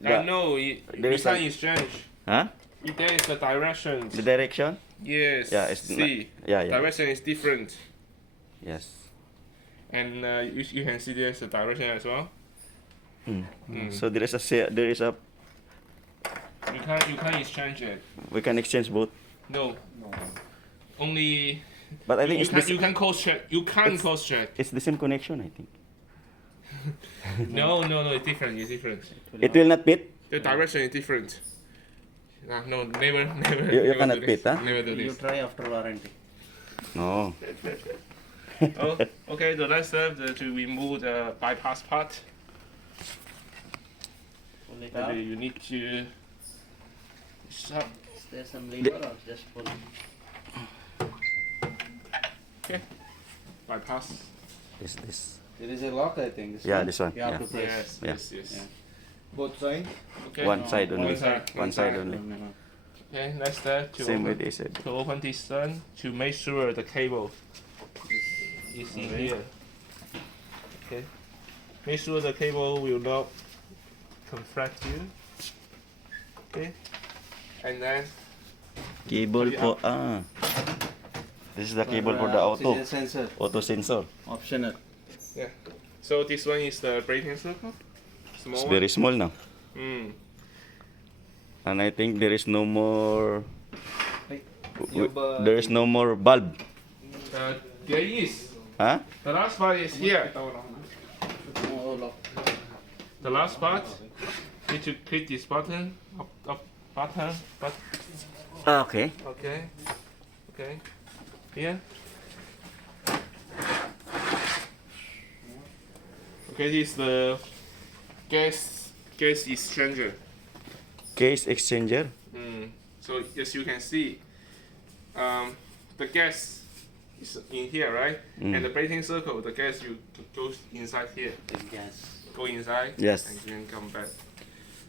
No, you there is can a- exchange. Huh? If there is the direction. The direction? Yes. Yeah, it's see. yeah, yeah. Direction is different, Yes. and you can see there's a direction as well. So there is a You can't exchange it. we can exchange both. No. Only. But I think You it's can this, you can cross check. You can't It's- cross check. it's the same connection, I think. No, it's different. It's different. It will not fit. The direction is different. No, never. You never cannot do fit, this. huh? Never do You this. try after warranty. No. Oh, okay. The last step to remove the bypass part. Pull it Maybe out. you need to. Shut. Is there some lever or just pull? Okay. Bypass. Is this? There is a lock, I think. Yeah, this one. You have Yeah. to press. Yes. Yeah. Yes. Both sides? Okay. One side only. One side. One side only. Okay. Next step to Same open, with A7. to open this one to make sure the cable is in here. Okay. Make sure the cable will not conflict you. Okay. And then Cable for this is the cable for the auto Sensor. sensor. Optional. yeah. So this one is the braking circle. Small It's one. very small now. And I think there is no more there is no more bulb. There is. Huh? The last part is here. Oh, lock. The last part, need to click this button, up button, but Okay. okay, here. Okay, this is the gas exchanger. Case exchanger. So as you can see, the gas is in here, right? And the braking circle, the gas goes inside here. Gas. Go inside. Yes. And then come back.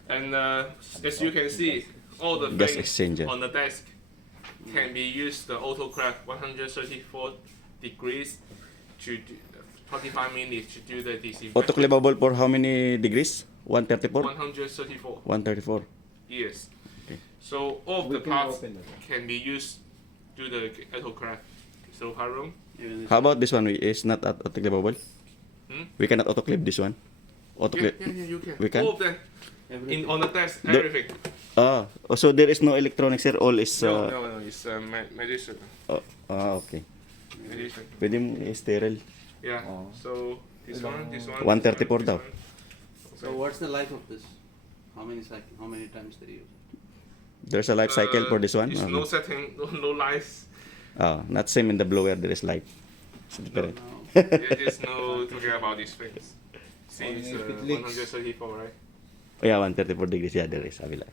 And as you can see, all the Gas things exchanger. on the desk can be used the autoclave 134 degrees to 25 minutes to do the disinfection. Autoclavable for how many degrees? 134? 134. 134. Yes. Okay. So all of We the can parts open it. can be used to the autoclave. So how long? How about this one? It's not autoclavable? Hmm? We cannot autoclave this one. Autoclave. You can. We can? All of them. On the desk, The- everything. So there is no electronics here, all is... No, it's medicine. Okay. Medicine. Pwede mo i-sterile. Yeah. Oh. So this one, 134 daw. So what's the life of this? How many times they use? There's a life cycle for this one? It's no setting, no lights. Not same in the blower, there is light. It's different. There is no talking about these things. See, it's If it leaks. 134, right? Oh yeah, 134 degrees. Yeah, there is. Avila.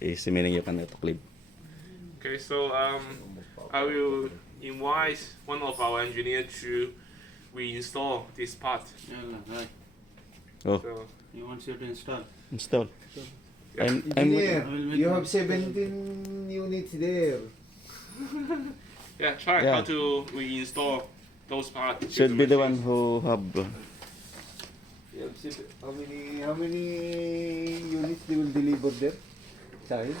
Is meaning you can autoclave. Okay, so I will invite one of our engineers to reinstall this part. Yeah, right. Oh, So He wants you to install. install. Yeah. I'm Engineer, I will you wait. have 17 units there. yeah, try Yeah. how to reinstall those parts. should be the one machines. who have. How many units they will deliver there? Sahil?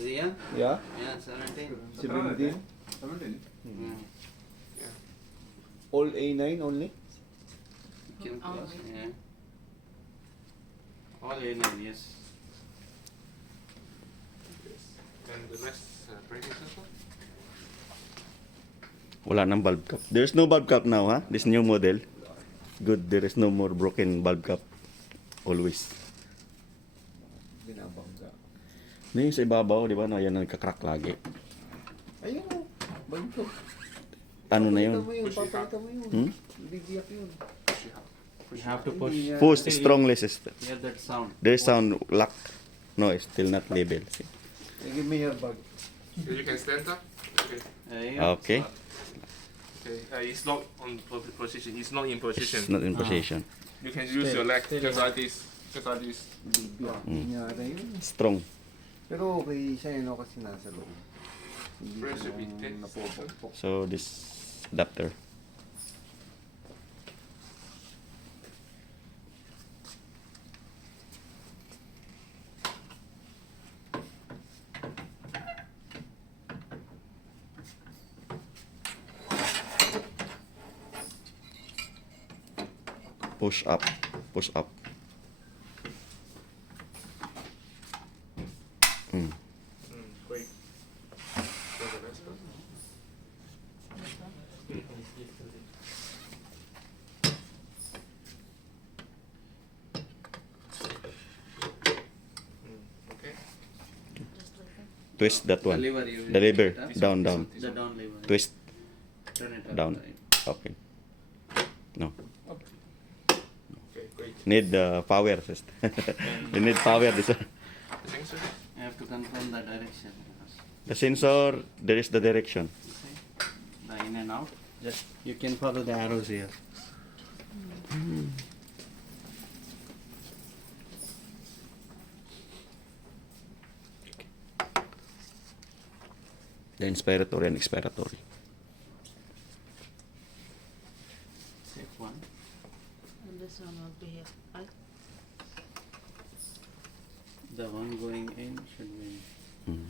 Zia? Yeah? Yeah, 17. 17? Mm. All A9 only? Kitchen class, yeah. All A9, yes. Yes. And the next braking system. Wala nang bulb cap. There's no bulb cap now, ha? This new model. Good, there is no more broken bulb cap. Always. Binabangga. Yung sa ibabaw, di ba? No, yan ang nagka-crack lagi. Ayun o. Bangko. Ano na yun? Papalitan mo yun. Hmm? Bibiyak yun. You have to push. Hindi niya- Push strongly, sister. Hear that sound. There is sound lock. No, it's still not labeled. See? Give me your bag. You can stand up. Okay. Okay. Okay. It's not on position. It's not in position. It's not in position. You can use your leg just like this. Just like this. Bibiyak Mm. niya na yun. Strong. Pero okay siya yun kasi nasa loob. Hindi Pressure siya bit tense. napopokpok. So this adapter. Push up. Push up. Great. So the next one. Okay. Twist that The one. lever you will The lever. take it up. Down, down. The down lever. Twist Turn it up. down. Right. Okay. No. Okay, great. Need power, sister. You need power. This one. The sensor. You have to confirm the direction. The sensor, there is the direction. You see? The in and out. Just you can follow the arrows here. The inspiratory and expiratory. Safe one. And this one will be here. Right? The one going in should be. Mm.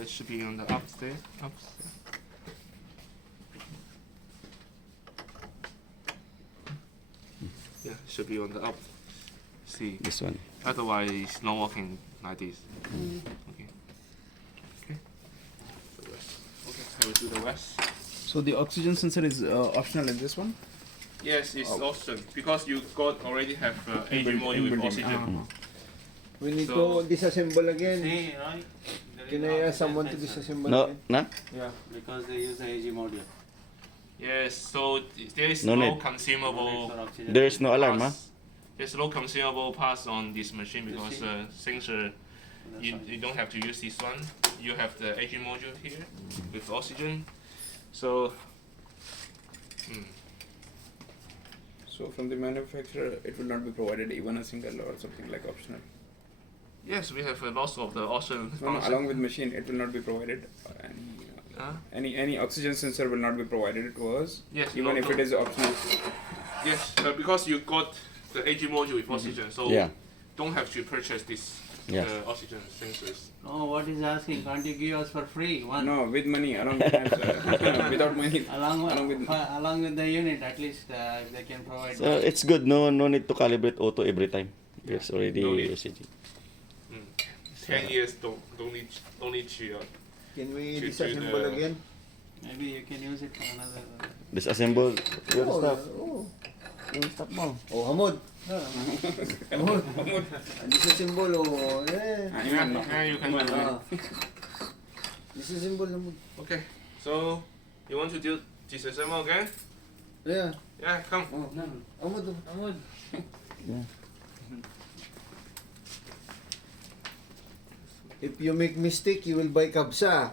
It should be on the upstairs. Yeah, should be on the up. See, This one. otherwise it's not working like this. Okay. Okay. The rest. Okay, I will do the rest. So the oxygen sensor is optional in this one? Yes, it's option because you got already have AG module with oxygen. We need So- to disassemble again. See, right? Can I ask someone to disassemble No, again? na? Yeah. Because they use the AG module. Yes, so there is No no need. consumable. For oxygen. There is no alarm, huh? parts. There's no consumable parts on this machine because sensor That's you, fine. you don't have to use this one. You have the AG module here with oxygen. So So from the manufacturer, it will not be provided even a single or something like optional. yes, we have lots of the oxygen No, function. along with machine, it will not be provided. Any oxygen sensor will not be provided to us, Yes, even no, if no. it is optional. Yes, because you got the AG module with oxygen, so Yeah. don't have to purchase this Yes. oxygen sensors. Oh, what is asking? Can't you give us for free? One. No, with money, along with that, without money. Along with the unit, at least they can provide. So it's good. No need to calibrate auto every time. It's already No need. ECG. 10 years don't need to. Can we To disassemble the- again? Maybe you can use it for another. Disassemble your Oh, stuff. oh. Yung stuff mo. Oh, Hamod. Hamod. Disassemble, oh. Yeah. You can do it. Ah. Disassemble, Hamod. Okay, so you want to do disassemble again? Yeah. Yeah, come. Oh, Hamod. Amod. If you make mistake, you will buy kabsa.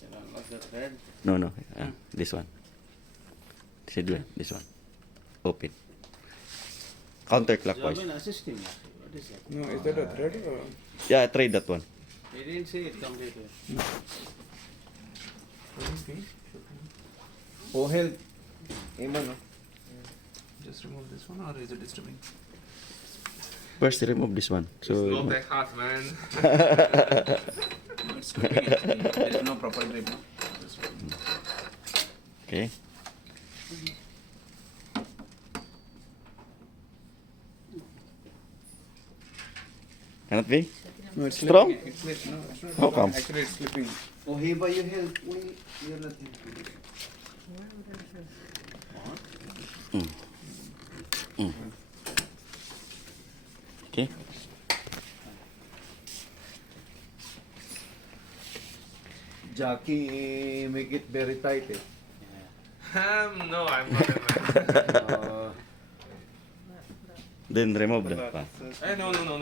Can unlock the thread. No. This one. This one. Open. Counterclockwise. Jobin, assist him. What is that? No, is that a thread or? Yeah, try that one. He didn't see it completely. Oh, help. Amen, no? Just remove this one, or is it disturbing? First, remove this one. It's So not that hard, man. No, it's gripping it. There is no proper grip. No? This one. okay. Cannot be? No, it's Strong? slipping. It's slip. No, it's not. How come? Actually, it's slipping. Oh, Hiba, you help. Wait, you're not helping. Okay. Jackie, make it very tight, eh. No, I'm not that man. Then remove that one.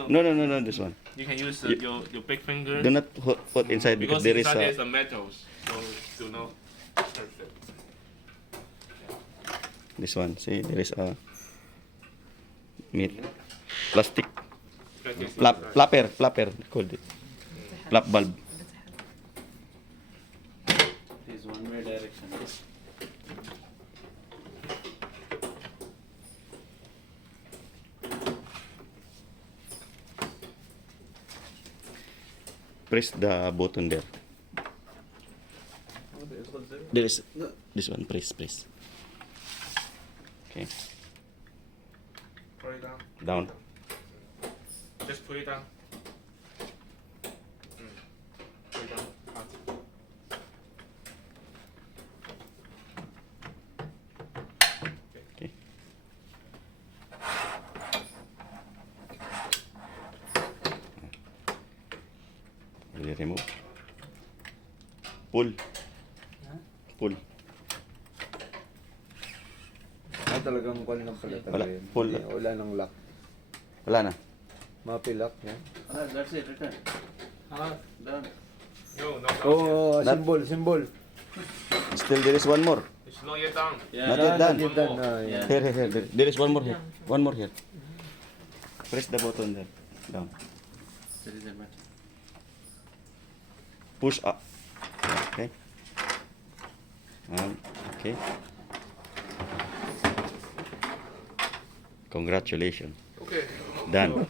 No. This one. You can use You- your big finger. Do not put inside because there is inside a... there's a metals, so do not touch it. This one. See, there is a... meat. Plastic. Flapper. Called it. Flap bulb. It is one-way direction. Press the button there. There is this one. Press. Okay. Put it down. Down. Just put it down. Put it down. Hard. Okay. Really remove. Pull. Pull. Ah, talagang call ng pala Wala. talaga yun. Full. Hindi, wala nang lock. Wala na. Mapilak yan. That's it, return. Done. No. Oh, Not- symbol. Still there is one more. It's not yet done. Yeah. Not yet done. Not yet done. Ah, yeah. Here. There is one more here. One more here. Press the button there. Down. There is a button. Push up. Okay. Okay. Congratulations. Okay. Done.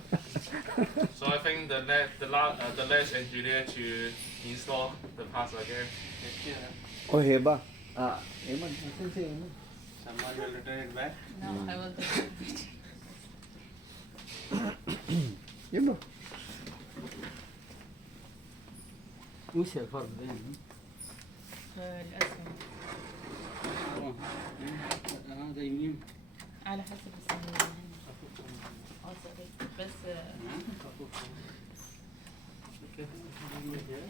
So I think the last engineer to install the parts again. Oh, Hiba. Ah, Eman. Asan si Eman? Someone will return it back. No, I will do it. Yun ba? وش الفرق بينهم؟ الأسهم هذا يمين. على حسب السنة بس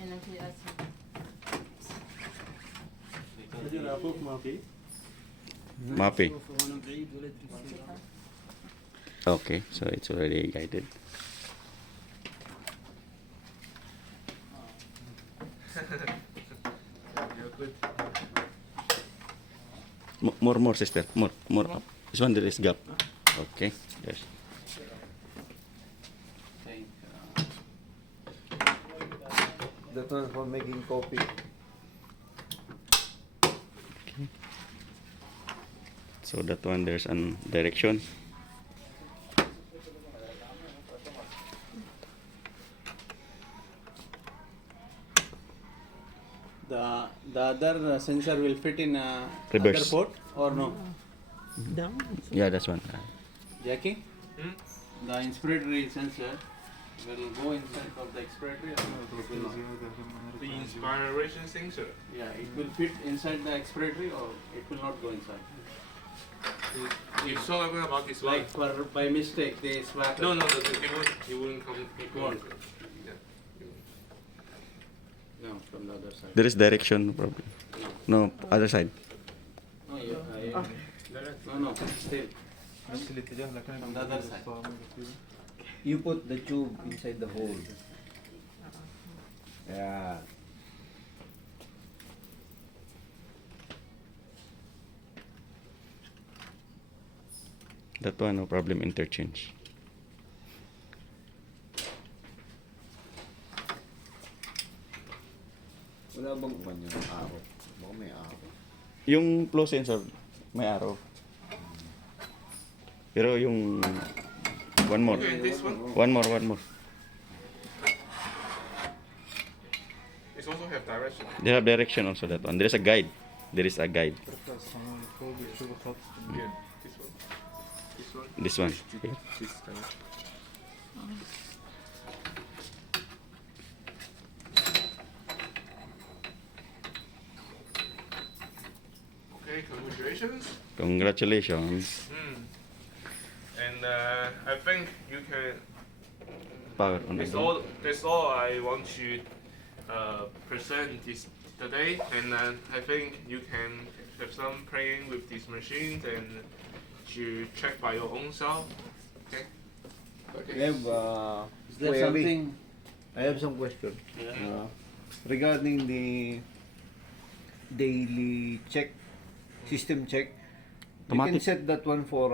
هنا في أسهم Mapi. Okay, so it's already guided. You're good. More, sister. More up. This one there is gap. Okay. Yes. That one for making coffee. So that one there's an direction. The other sensor will fit in Reverse. other port or no? Yeah, that's one. Jackie? The inspiratory sensor will go inside of the expiratory or no? It will not? The inspiration sensor. Yeah, it will fit inside the expiratory or it will not go inside. You talking about this one? Like for by mistake they swap. No, it wouldn't come. It won't. Yeah. No, from the other side. There is direction, no problem. No, other side. No, no, still from the other side. You put the tube inside the hole. Yeah. That one, no problem, interchange. Wala bang kwan yung araw? Baka may araw. Yung flow sensor, may arrow. Pero yung one more. Okay, this one. One more. It also have direction. They have direction also, that one. There is a guide. Yeah, this one. This one. Okay. This direction. Okay, congratulations. Congratulations. And I think you can. Power on That's again. all I want to present this today. And I think you can have some playing with these machines and to check by your own self. Okay. I Okay. have Is there query. something? I have some question. Yeah. Regarding the daily check, system check. You can Automatic. set that one for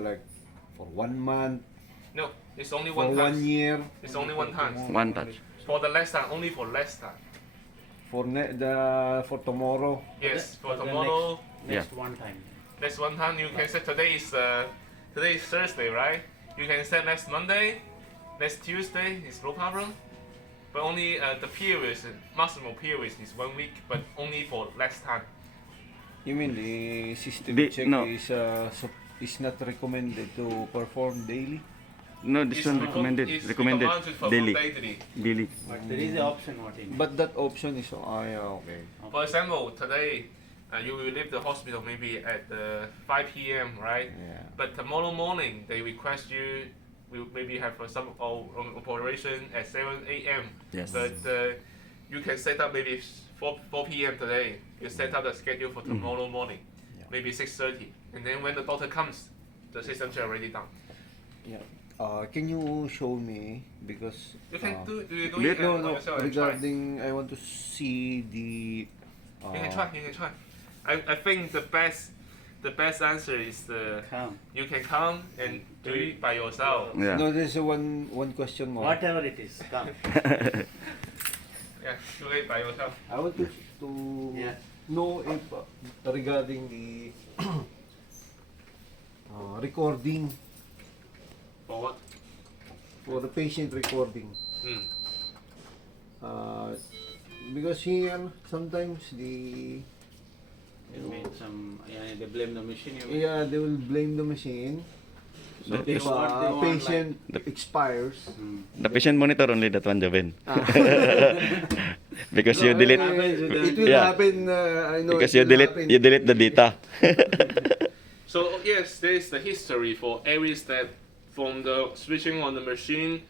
like for 1 month, No, it's only for one 1 time. year, It's only one time. One touch. For the last time, only for last time. for tomorrow. Yes, for the tomorrow. Next one time. Next one time you can set today is Thursday, right? You can set next Monday, next Tuesday is no problem. But only the period, maximum period is 1 week, but only for last time. You mean the system The- check no. is not recommended to perform daily? No, this one recommended. It's Recommended recommended for daily. daily. Daily. But there is the option what in. But that option is okay. For example, today you will leave the hospital maybe at 5 p.m., right? Yeah. But tomorrow morning they request you will maybe have some operation at 7 a.m. Yes. But you can set up maybe 4 p.m. today. You set up the schedule for tomorrow morning, maybe 6:30, and then when the doctor comes, the system is already done. Yeah. Can you show me because You can do it no yourself and try. regarding I want to see the You can try. You can try. I think the best answer is Come. you can come and do it by yourself. Yeah. No, there's one question more. Whatever it is, come. Yeah, do it by yourself. I want to Yeah. know if regarding the recording For what? for the patient recording. Mm. Because here sometimes the You made some. Yeah, they blame the machine. You made. they will blame the machine So they if want, they want patient like- expires. The patient monitor only that one, Joven. Because you delete. It will Yeah. happen. I know. Because it you will delete. happen. You delete the data. So yes, there is the history for every step, from the switching on the machine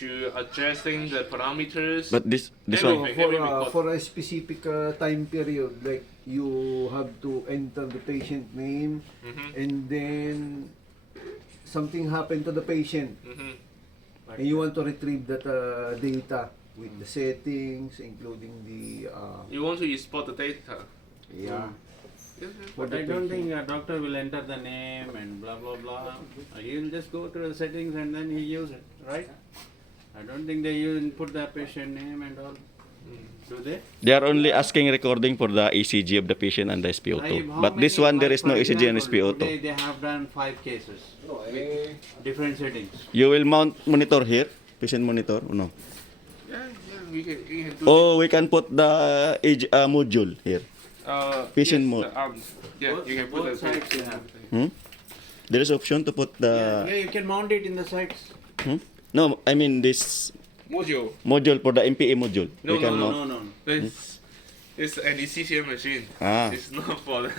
to adjusting the parameters. But this Every- one. every record. For a specific time period, like you have to enter the patient name, Mhm. and then something happened to the patient, Mhm. and you want to retrieve that data with the settings, including the You want to export the data. yeah. Yes, yes. for But the I don't patient. think a doctor will enter the name and blah blah blah. He'll just go to the settings and then he use it, right? I don't think they use put the patient name and all. Do they? They are only asking recording for the ECG of the patient and the SpO2. How But this many- one, there is no for ECG and example, SpO2. Today they have done 5 cases. Different settings. You will mount monitor here, patient monitor, or no? Yeah, we can do Oh, we can put the module here. patient yes, mode. The arms. Yeah, Both- you can put both the sides you have. There is option to put Yeah, the. you can mount it in the sides. No, I mean this module. module for the MPA module. No, we can no, mount. No. It's an anesthesia machine. Ah, It's not for the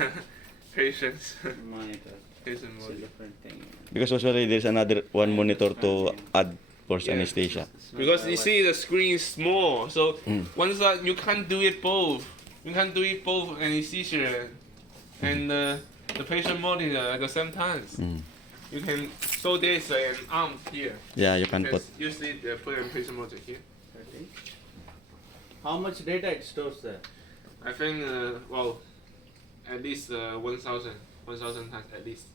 patients. Monitor. Patient It's a module. different thing. because usually there's another one monitor to add for anesthesia. Because you see the screen is small, so one side you can't do it both. You can't do it both anesthesia and the patient monitor at the same time. You can, so there's an arm here. Yeah, you can put. Usually they put a patient monitor here. How much data it stores there? I think well, at least 1,000 times at least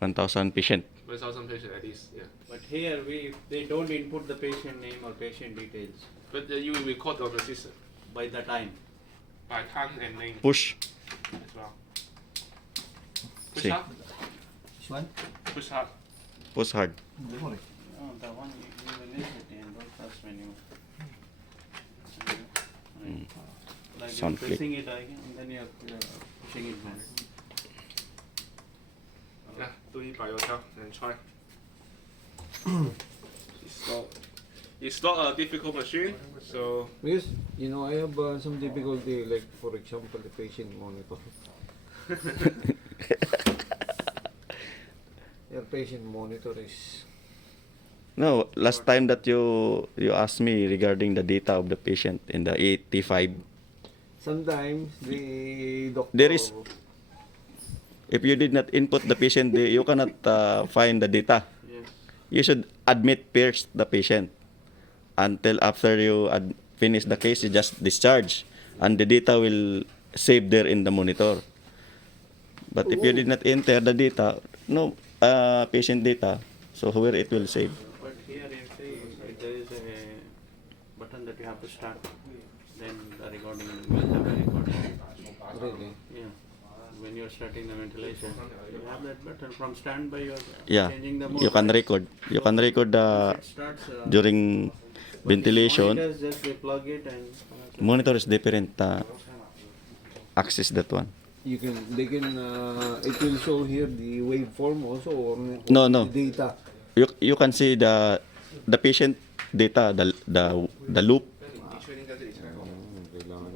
1,000 patient. 1,000 patients at least, yeah. But here they don't input the patient name or patient details But you will record on the system by the time. by time and name Push. as well. Push See. up, This one? push up. Push hard. Oh, the one you release it in the first menu. Like Sound you're pressing it again and then you're pushing it back. Yeah, do it by yourself and try. It's not a difficult machine, so Because, I have some difficulty, like, for example, the patient monitor. Your patient monitor is... No, last time that you asked me regarding the data of the patient in the 85. Sometimes, the doctor... There is- If you did not input the patient, you cannot find the data. Yes. You should admit first the patient. Until after you finish the case, you just discharge. And the data will save there in the monitor. But if you did not enter the data, no patient data, so where it will save? But here you see there is a button that you have to start. Then the recording will have a record. Really? Yeah. When you're starting the ventilation, you have that button from standby. You're Yeah, changing the mode. you can record. You can record It starts during ventilation. monitors, just they plug it and Monitor is different. Access that one. They can, it will show here the waveform also, or No. the data. You can see the patient data, the loop.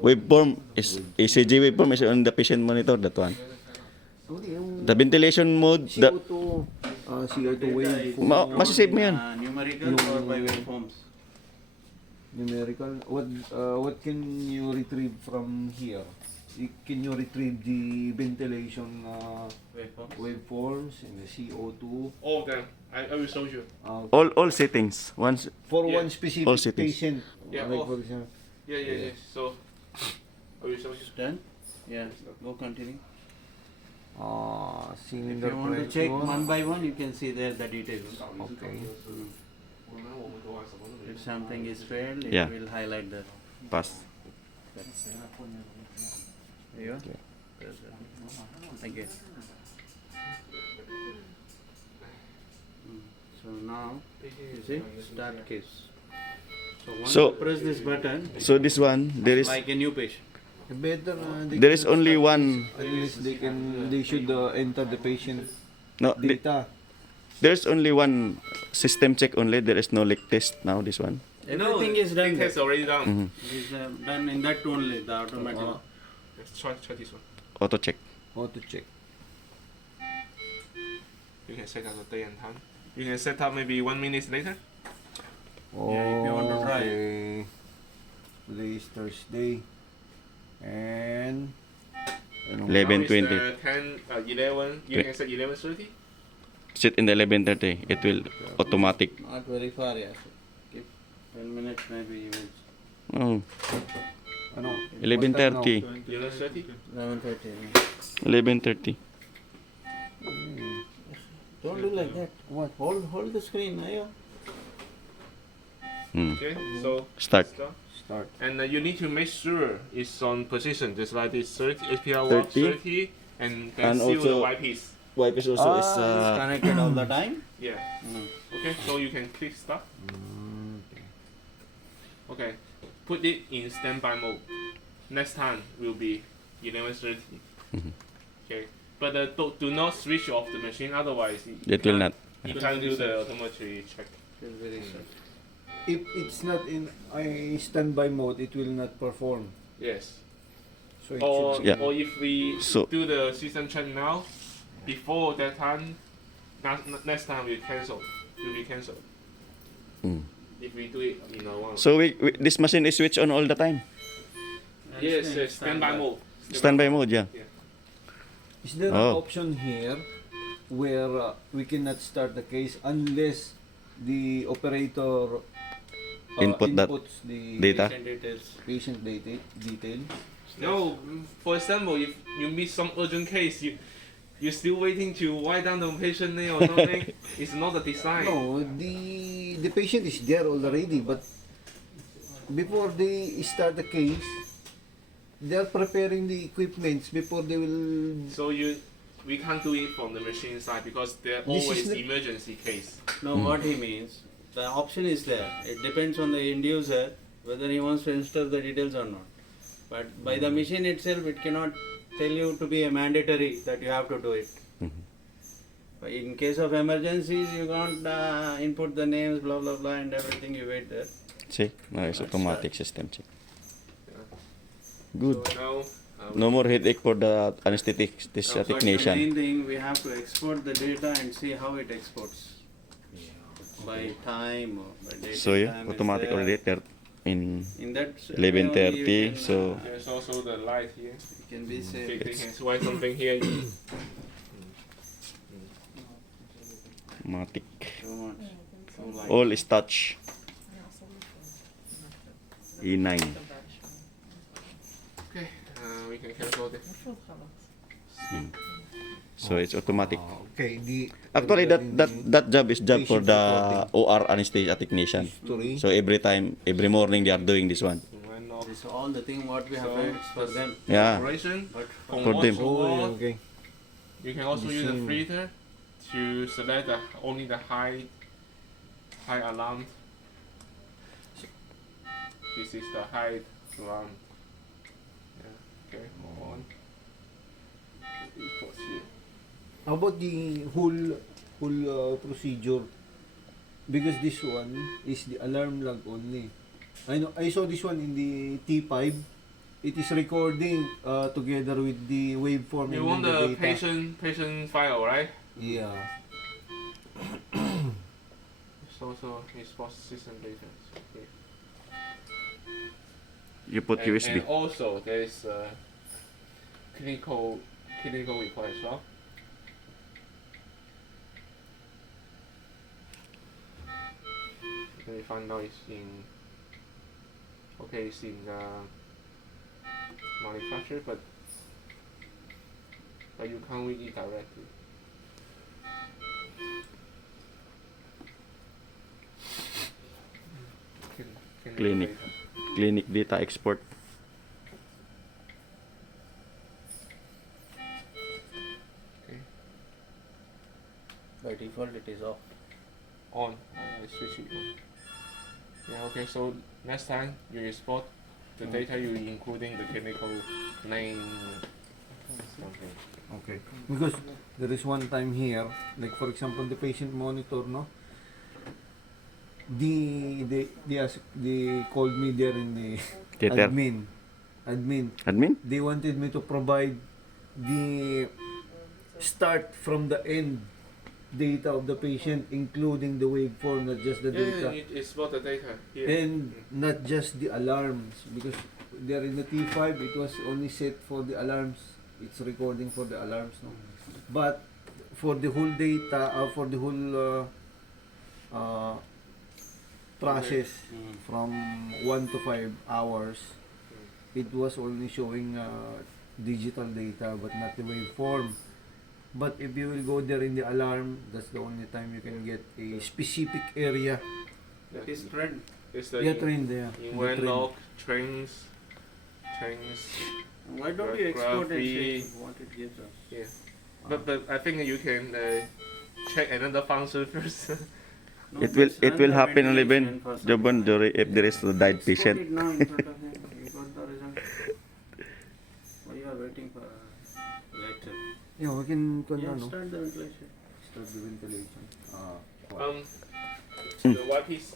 Waveform is ECG waveform is on the patient monitor, that one. The ventilation mode, the CO2 waveform. masisave mo yan. numerical or by waveforms. Numerical. What can you retrieve from here? Can you retrieve the ventilation waveforms and the CO2? all of them. I will show you. All settings. Once For Yeah. one specific All settings. patient. Yeah, like all. for example. Yeah. So I will show you. Done? Yeah. Go continue. If Cylinder you want to pressure. check one by one, you can see there the details. Okay. If something is failed, it Yeah. will highlight the. pass. Yeah. Again. So now, you see, start case. So once So- you press this button, So this one, there is like a new patient. Better. there is only one. At least they should enter the patient No, data. there's only one system check only. There is no leak test now. This one. Everything is done. It has already done. It is done in that only, the automatic. Let's try this one. Auto check. How to check? You can set up the day and time. You can set up maybe 1 minute later. Yeah, if you want to try. Okay. Today is Thursday. And 11:20. Now it's 10, 11. You can set 11:30. Sit in the 11:30. It will automatic. Not very far, yeah. So keep 10 minutes maybe you will. Oh, ano? 11:30. 11:30. 11:30. 11:30. Don't do like that. What? Hold the screen, ayo. Hmm. Okay, so Start. start. Start. And you need to make sure it's on position, just like this 30 HPR walk 30, and then And seal the also- white piece. Wipe is also is it's connected all the time. Yeah. Okay, so you can click stop. Okay, put it in standby mode. Next time will be 11:30. Okay, but do not switch off the machine, otherwise it will not. You can't do the automatic check. If it's not in a standby mode, it will not perform. Yes. So it Or, should Yeah. or if we So- do the system check now, before that time, next time will be cancelled. Mm. If we do it in a one. So this machine is switched on all the time. Yes, standby mode. Standby mode, yeah. Is there an Oh. option here where we cannot start the case unless the operator Input that inputs the data. patient data details? No, for example, if you meet some urgent case, you're still waiting to write down the patient name or something. It's not a design. No, the patient is there already, but before they start the case, they are preparing the equipments before they will. So we can't do it from the machine side because there This is always not- emergency case. No, what he means, the option is there. It depends on the end user whether he wants to enter the details or not. But by the machine itself, it cannot tell you to be a mandatory that you have to do it. But in case of emergencies, you can't input the names, blah blah blah, and everything. You wait there. See, no, it's automatic system check. Good. So now, No more headache for the anesthetic this But the technician. main thing, we have to export the data and see how it exports. By time or by date. So yeah, time is automatic there. already there in In that 11:30. you can, So there's also the light here. you can be They safe. can swipe something here. automatic. So much. So light. All is touch. E9. Okay, we can cancel this. So it's automatic. Okay, Actually, that job is job for the OR anesthesia technician. history. So every morning they are doing this one. When off This is all the thing what we have So, done is for them. Yeah. operation, But from For watch them. to Oh, wall, okay. you can also use the Machine. filter to select only the high alarm. This is the high alarm. Yeah. Okay. Hold on. Report here. How about the whole procedure? Because this one is the alarm log only. I saw this one in the T5. It is recording together with the waveform You and want then the data. patient file, right? Yeah. It's also export system data. Okay. You put USB. And also there is clinical report as well. Let me find out it's in. Okay, it's in manufacturer, but you can't read it directly. Clinical Clinic. data. Clinic data export. by default it is off. On. I switch it on. Yeah, okay, so next time you export the data, you including the chemical name, something. Okay. Because there is one time here, like for example, the patient monitor, no? They called me there in the Theater. admin. They wanted me to provide the start from the end data of the patient, including the waveform, not just the data. Yeah, it's about the data here. And not just the alarms, because there in the T5 it was only set for the alarms. It's recording for the alarms, no? But for the whole data, for the whole process from 1 to 5 hours, it was only showing digital data but not the waveform. But if you will go there in the alarm, that's the only time you can get a specific area. That is trend. It's the Yeah, train there. in The one train. lock, trains. Why don't you export and Geography. see what it gives us? Yeah. But I think you can check another function first. No, It will just run the happen only ventilation when for some Joban time. if there is a died Export patient. it now in front of him. You got the result. Why you are waiting for later? Yeah, we can Yeah, no? start the ventilation. Start the ventilation. The white piece.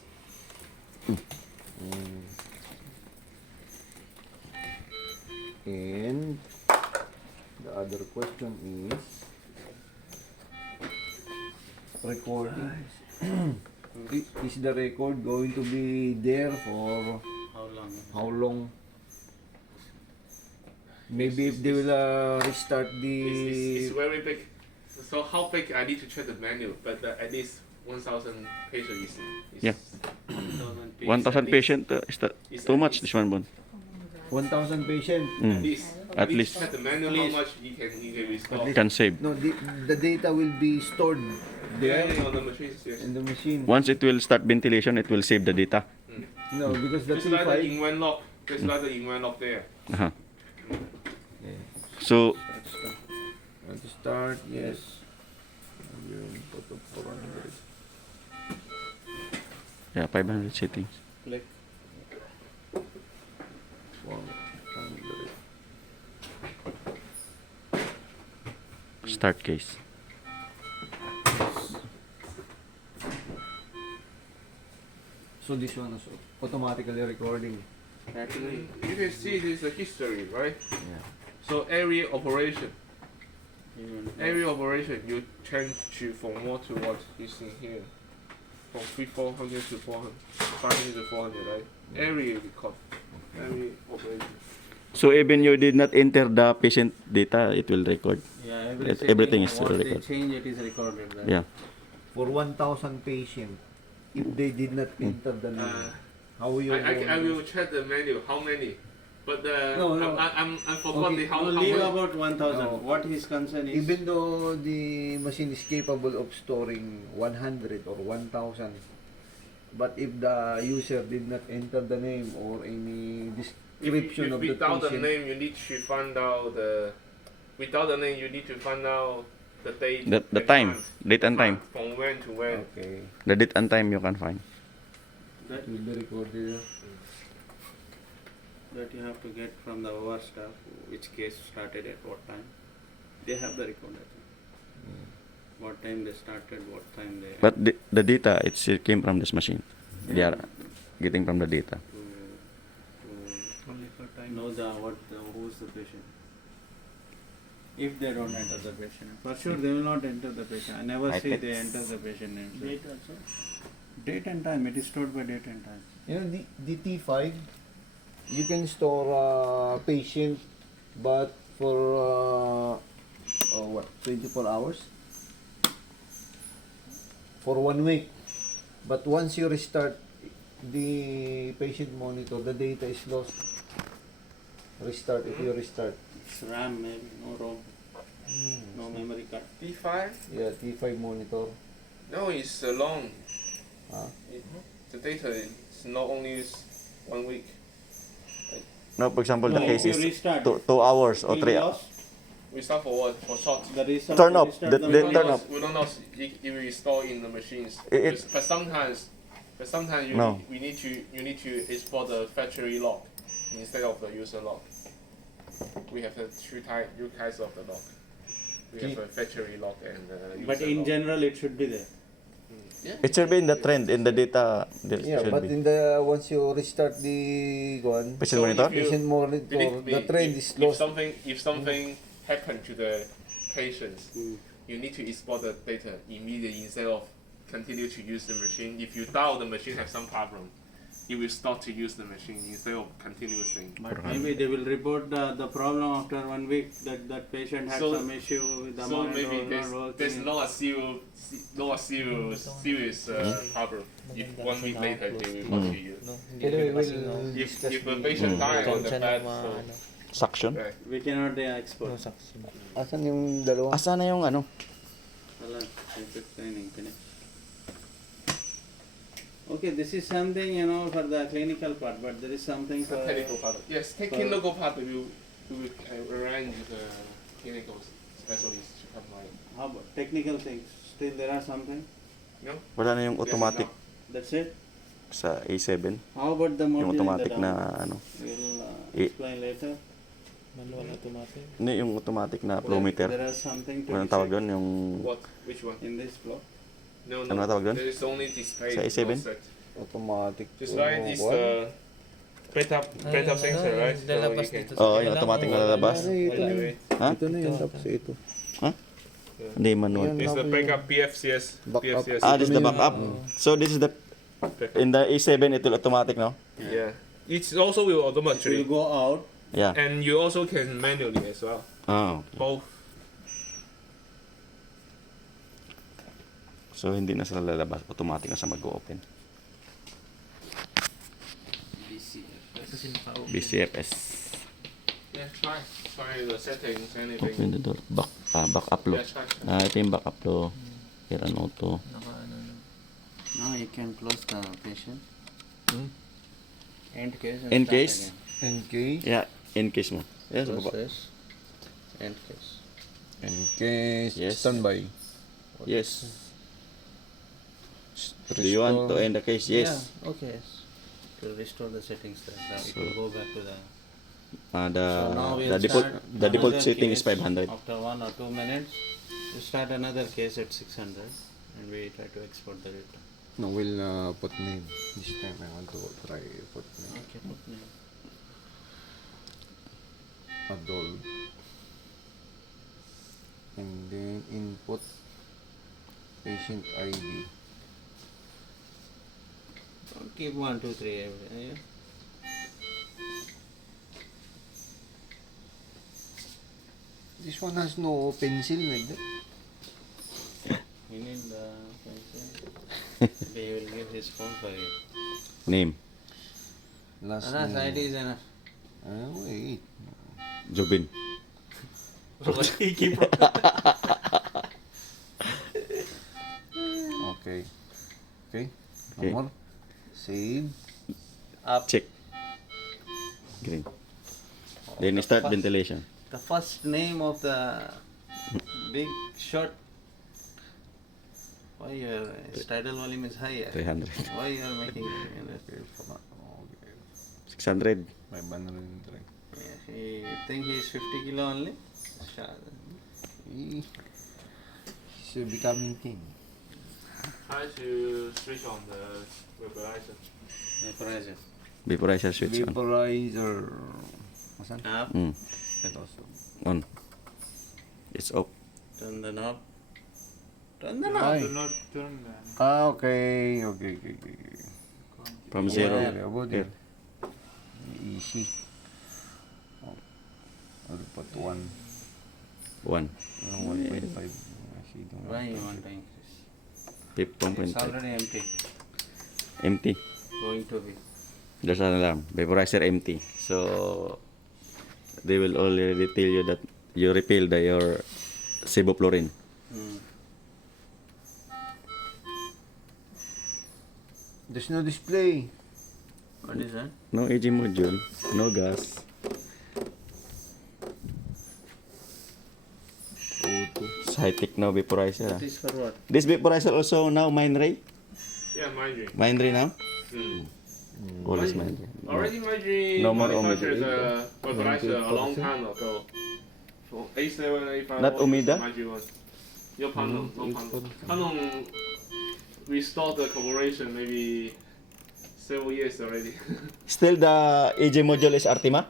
And the other question is recording. Is the record going to be there for How long? how long? Maybe if they will restart It's the very big. So how big I need to check the menu, but at least 1,000 pages is Yeah. 1,000 1,000 patient is that It's too at much? least- This one, Bon. 1,000 patient. At least. I At need least to check the menu how much you can restore. can save. No, the data will be stored there Yeah, on the machines, yes. in the machine. Once it will start ventilation, it will save the data. No, because the It's like the T5. in one lock. There's like the in one lock there. Uh-huh. Yeah. So Want to start? Yes. Yung photo 400. yeah, 500 settings. Click. 400. Start case. So this one is automatically recording. Actually, you can see this is the history, right? Yeah. So every operation, you change from what to what is in here. From 400 to 400, 500 to 400, right? Every record, every operation. So even you did not enter the patient data, it will record. Yeah, Everything is what they recorded. change, it is recorded. Right? Yeah. For 1,000 patient, if they did not enter the name, how you I will check the menu, how many? But No. I'm forgot Okay, the how Leave many. about 1,000. No. What his concern is. even though the machine is capable of storing 100 or 1,000, but if the user did not enter the name or any description of the Without the patient, name, you need to find out the. Without the name, you need to find out the date. The and time, month. date and time. From when to when. okay, The date and time you can find. that will be recorded. That you have to get from the OR staff, which case started at what time. They have the record. I think. What time they started, what time they. But the data, it came from this machine. They are getting from the data. to know who's the patient. If they don't enter the patient, for sure they will not enter the patient. I never see they enter the patient name. Date also. Date and time. It is stored by date and time. You know, the T5, you can store patient, but for 24 hours? For 1 week. But once you restart the patient monitor, the data is lost. Restart if you restart. It's RAM maybe, no ROM, no memory card. T5? Yeah, T5 monitor. No, it's long. Huh? The data is not only 1 week. No, for example, the No, case if is you restart, 2 hours or it 3 will hours. lost. We start for what? For short. The restart, Turn off. restart The- the the- machine. turn off. We don't know if we install in the machines. It- But sometimes you No. you need to export the factory log instead of the user log. We have the two kinds of the log. We have a factory log and user But in log. general, it should be there. Yeah. It should be in the trend, in the data. There Yeah, should but be. in the once you restart the one, Patient So monitor? if you- patient monitor, the trend is lost. If something happened to the patients, you need to export the data immediately instead of continue to use the machine. If you doubt the machine has some problem, you will start to use the machine instead of continuously. But maybe they will report the problem after 1 week that patient had So- some issue with the So monitor maybe not working. there's not a serious problem. If 1 week later they will come to you. Anyway, we'll If discuss the the- patient die on the bed, so Suction. right. We cannot export. Asan yung dalawa? Asa na yung ano? Wala, basic training, finish. Okay, this is something, you know, for the clinical part, but there is something for... Technical part. Yes, technical part we will arrange the clinical specialists to come like. How about technical things? Still there are something? No? Wala na yung automatic That's it? sa A7. How about the module Yung automatic in the na down? ano. We'll I- explain later. Manual automatic. Hindi, yung automatic na flow meter. There is something to Anong be tawag checked doon? Yung... What? Which one? in this block. No, Ano tawag doon? There is only display. Sa A7? no set. Automatic. Just like this beta sensor, right? So lalabas you can. dito Oo, yung automatic na lalabas. Evaluate. Ha? Ito na yun, tapos ito. Hindi, manual. It's the backup PFCS. Backup. PFCS. This is the backup. So this is the... In the A7, it will automatic, no? Yeah. It's also will It will automatically, go out. Yeah. and you also can manually as well. Ah, okay. Both. So hindi na sila lalabas. Automatic na siya mag-open. BCFS. Yeah, try the settings, Open anything. the door. Backup low. Yeah, try. Ito yung backup low. Here and auto. Now you can close the patient. End case. And In start case? again. NK. Yeah, in case mo. Yes, baba. Process. End case. NK. Yes. Standby. Yes. Do you want to end the case? Yes. Yeah, okay. To restore the settings there. Now it So- will go back to the... The So now we'll the default start the default another setting is case. 500. After 1 or 2 minutes, we start another case at 600 and we try to export the data. No, we'll put name. This time I want to try put name. Okay, put name. Adult. And then input patient ID. Don't keep 1, 2, 3 every, yeah? This one has no pencil like that. We need the pencil. He will give his phone for you. Name. Last Anas, name. ID is enough. Wait. Jobin. Okay. Okay. Okay. One more. Save. Check. Green. Then start ventilation. The first name of the big shot. Why your tidal volume is higher? 300. Why you are making Okay. 600. 503. he think he is 50 kilo only? He's becoming king. Try to switch on the vaporizer. Vaporizer. Vaporizer switch on. Vaporizer. Masan? Up, Ito. So. On. It's off. turn the knob. Turn the knob. Ay. Do not turn that. Okay. From zero. Yeah, about Here. it. Easy. Oh. I'll put 1. 1. 1.5. Actually, don't Why you want want to increase? Tip It's 1.5. already empty. Empty. Going to be. There's ano lang. Vaporizer empty. So, they will already tell you that you refill your sevoflurane. There's no display. What is that? No AG module. No gas. It's high-tech now vaporizer. What is for what? This vaporizer also now Mindray? Yeah, Mindray. Mindray now? Mm. Always Mindray. Already Mindray No more manufactured Omega. the vaporizer a long time ago. For A7, A5. Not Omega? Mindray one. Your Panon, no Panon. Panon, we stopped the collaboration maybe several years already. Still the AG module is Artima?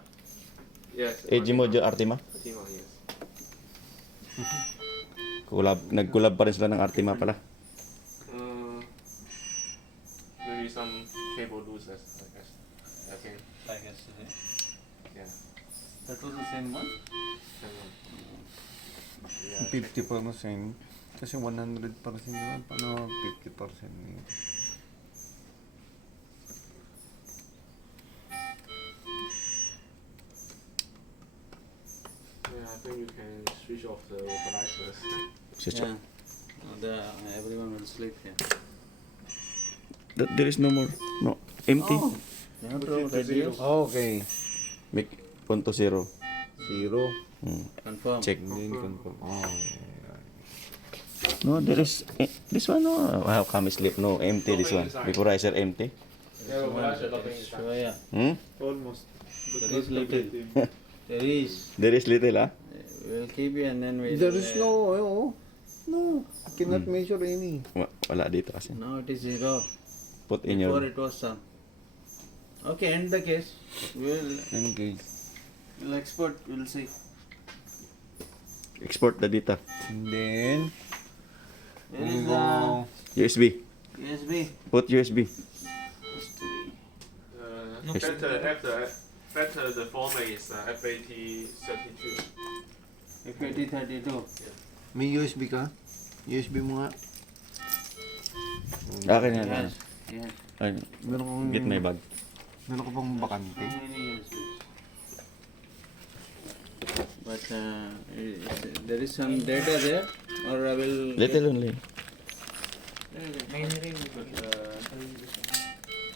Yes. AG module Artima? Artima, yes. Nag-collab pa rin sila ng Artima pala. Maybe some cable losers, I guess. Okay. Like yesterday. Yeah. That was the same one? Yeah. 50%. Kasi 100% naman. Paano 50%? Yeah, I think you can switch off the vaporizers. Switch Yeah. off. Everyone will sleep here. that there is no more. No, empty. Oh, you have to reduce. Okay. Make 0.0. 0. Confirm. Check. Then confirm. Oh. No, there is this one. No, how come it sleep? No, empty this one. Vaporizer empty. So, yeah. Almost. There is little. There is. There is little, ah. We'll keep you and then we'll. There is no, no, I cannot measure any. Wala dito kasi. Now it is 0. Put in Before your it was some. Okay, end the case. Okay. We'll export. We'll see. export the data. And then, Where we is go, the USB. USB? Put USB. Better the format is FAT32. FAT32. may USB ka? USB mo nga. Akin na lang. Yes. Yes. Ay, Meron kong, get my bag. meron ko pang bakante. How many USBs? But there is some data there, or I will. Little only.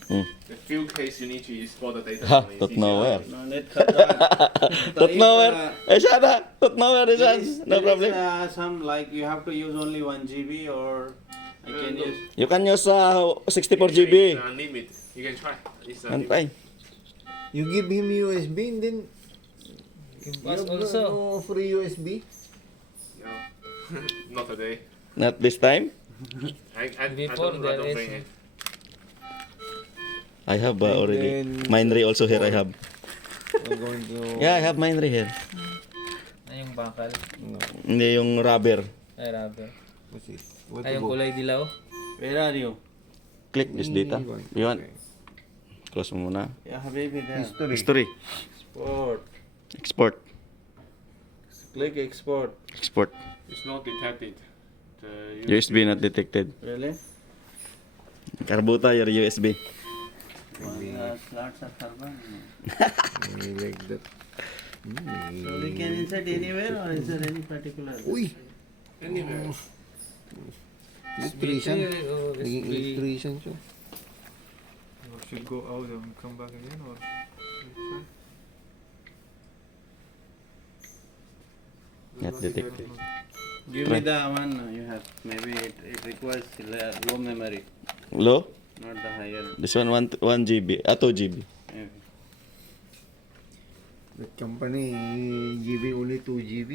The few case you need to export the data. Ha, from tot Anesthesia. nowhere. No, let cut. Tot nowhere. Eh, shada. Tot nowhere this one. No problem. Some like you have to use only 1 GB, or I can use. You can use 64 It's GB. unlimited. You can try. It's And unlimited. try. You give him USB and then Give you us have also. no free USB. No, not today. Not this time. I Before don't there bring is- it. I have already. then- Mindray also here I have. We're going to... Yeah, I have Mindray here. Ay, yung bakal. No. Hindi yung rubber. Ay, rubber. What's it? What Ay, yung kulay dilaw. Where are you? Click this data. You want? Close mo muna. Yeah, Habibi there. History. History. Export. Export. Click export. Export. It's not detected. The USB not detected. Really? Karbuta your USB. Slots are carbon. Like that. So we can insert anywhere, or is there any particular? Uy! Anywhere. Electrician. Oh, Naging electrician siya. Or should go out and come back again, or Not detected. Give me the one you have. Maybe it requires low memory, Low? not the higher. This one 1 GB. 2 GB. Maybe. The company giving only 2 GB.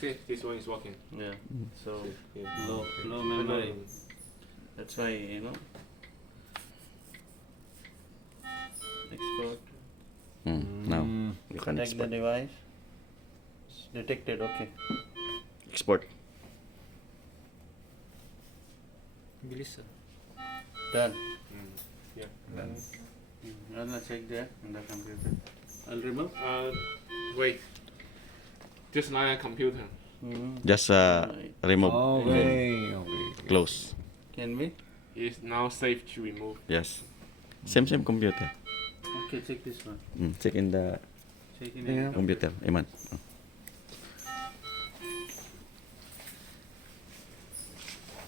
See, this one is working. Yeah. So Yeah. low memory. That's why export. Now you can Take the export. device. It's detected. Okay. Export. bilis Done. Yeah. Run a check there in the computer. I'll remove. Wait. Just like a computer. Just remove. Okay. Close. Can be. It's now safe to remove. Yes. Same computer. Okay, check this one. Check in the Check in Yeah. the computer. Iman.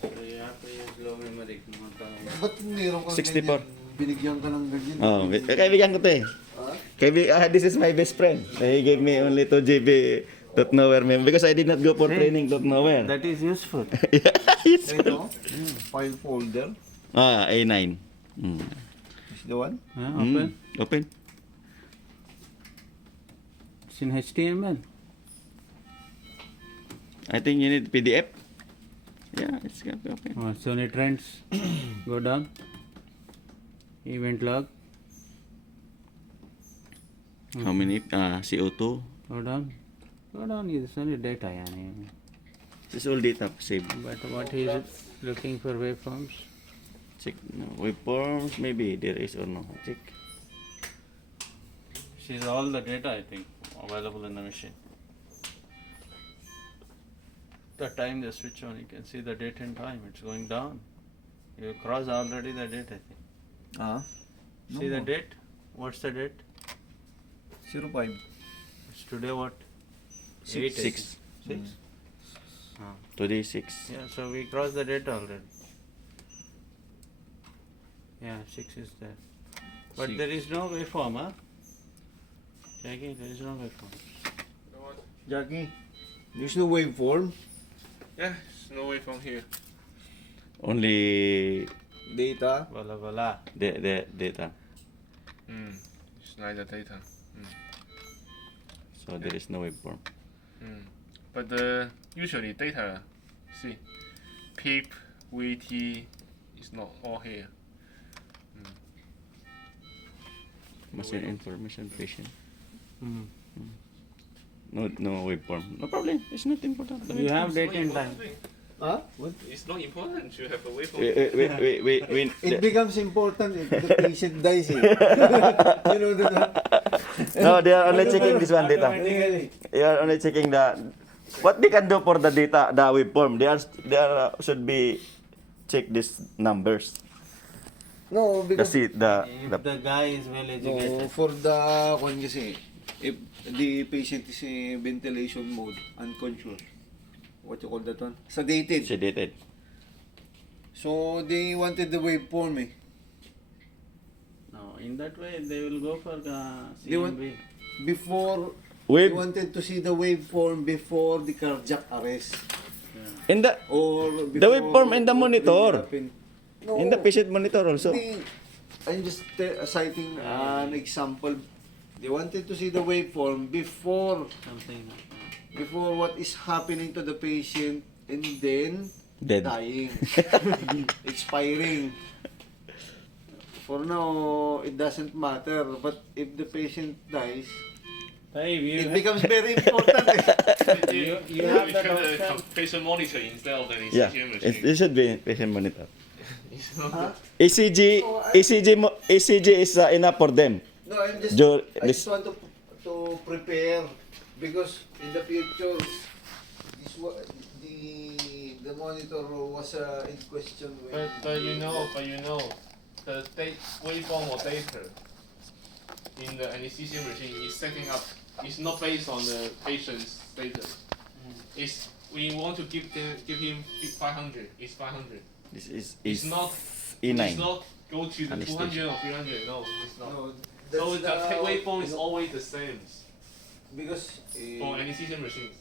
So you have to use low memory. Ba't meron kang 64? ganyan? Binigyan ka ng ganyan. Oh, kaibigan ko to eh. This is my best friend. He gave me only 2 GB dot nowhere mem because I did not go for training dot nowhere. That is useful. Yeah, it's Ito, file folder. A9. Is the one? Open. Open. It's in HTML. I think you need PDF. Yeah, it's got to be open. Oh, Sony trends. Go down. Event log. How many CO2? Go down. Go down. It's only data. Yani. This is all data saved. But what he is looking for waveforms. Check waveforms. Maybe there is or no. Check. She's all the data, I think, available in the machine. The time they switch on, you can see the date and time. It's going down. You cross already the date, I think. See the date? What's the date? 05. It's today what? 6. 6? Today 6. Yeah, so we crossed the date already. Yeah, 6 is there. But 6. there is no waveform, huh? Jackie, there is no waveform. Jackie, there's no waveform. Yeah, there's no way from here. Only Data. Wala. the data. It's neither data. So there is no waveform. But usually data, see, PIP, VT is not all here. Machine information patient. Mm. No waveform. No problem. It's not important. You have date and time. Huh? What? It's not important to have a waveform. We It becomes important if the patient dies. Eh. You know that? no, they are only checking this one data. Automatically. They are only checking the what they can do for the data, the waveform. They are should be check these numbers. No, The because seat, If the guy is well no, educated. for the kung kasi, if the patient is in ventilation mode, unconscious, what you call that one? Sedated. sedated. So they wanted the waveform eh. No, in that way they will go for the They want- CMB. Before, Wave they wanted to see the waveform before the cardiac arrest. Yeah. in the Or The waveform in the what really monitor. happened. No, in the patient monitor also. I'm just citing an example. They wanted to see the waveform before Something like that. before what is happening to the patient and then Dead. dying, expiring. For now, it doesn't matter. But if the patient dies, Hey, you it becomes very important. You have the doctor. patient monitor instead of the Yeah, anesthesia it machine. should be patient monitor. It's not Huh? ECG is enough for them. No, I'm just. I This just want to prepare because in the future, the monitor was in question when. But you know, the waveform or data in the anesthesia machine is setting up. It's not based on the patient's status. It's we want to give him 500. It's 500. this is It's not. E9. It's not go to the Anesthesia. 200 or 300. No, it's not. No, So that's the waveform is always the same because for anesthesia machines.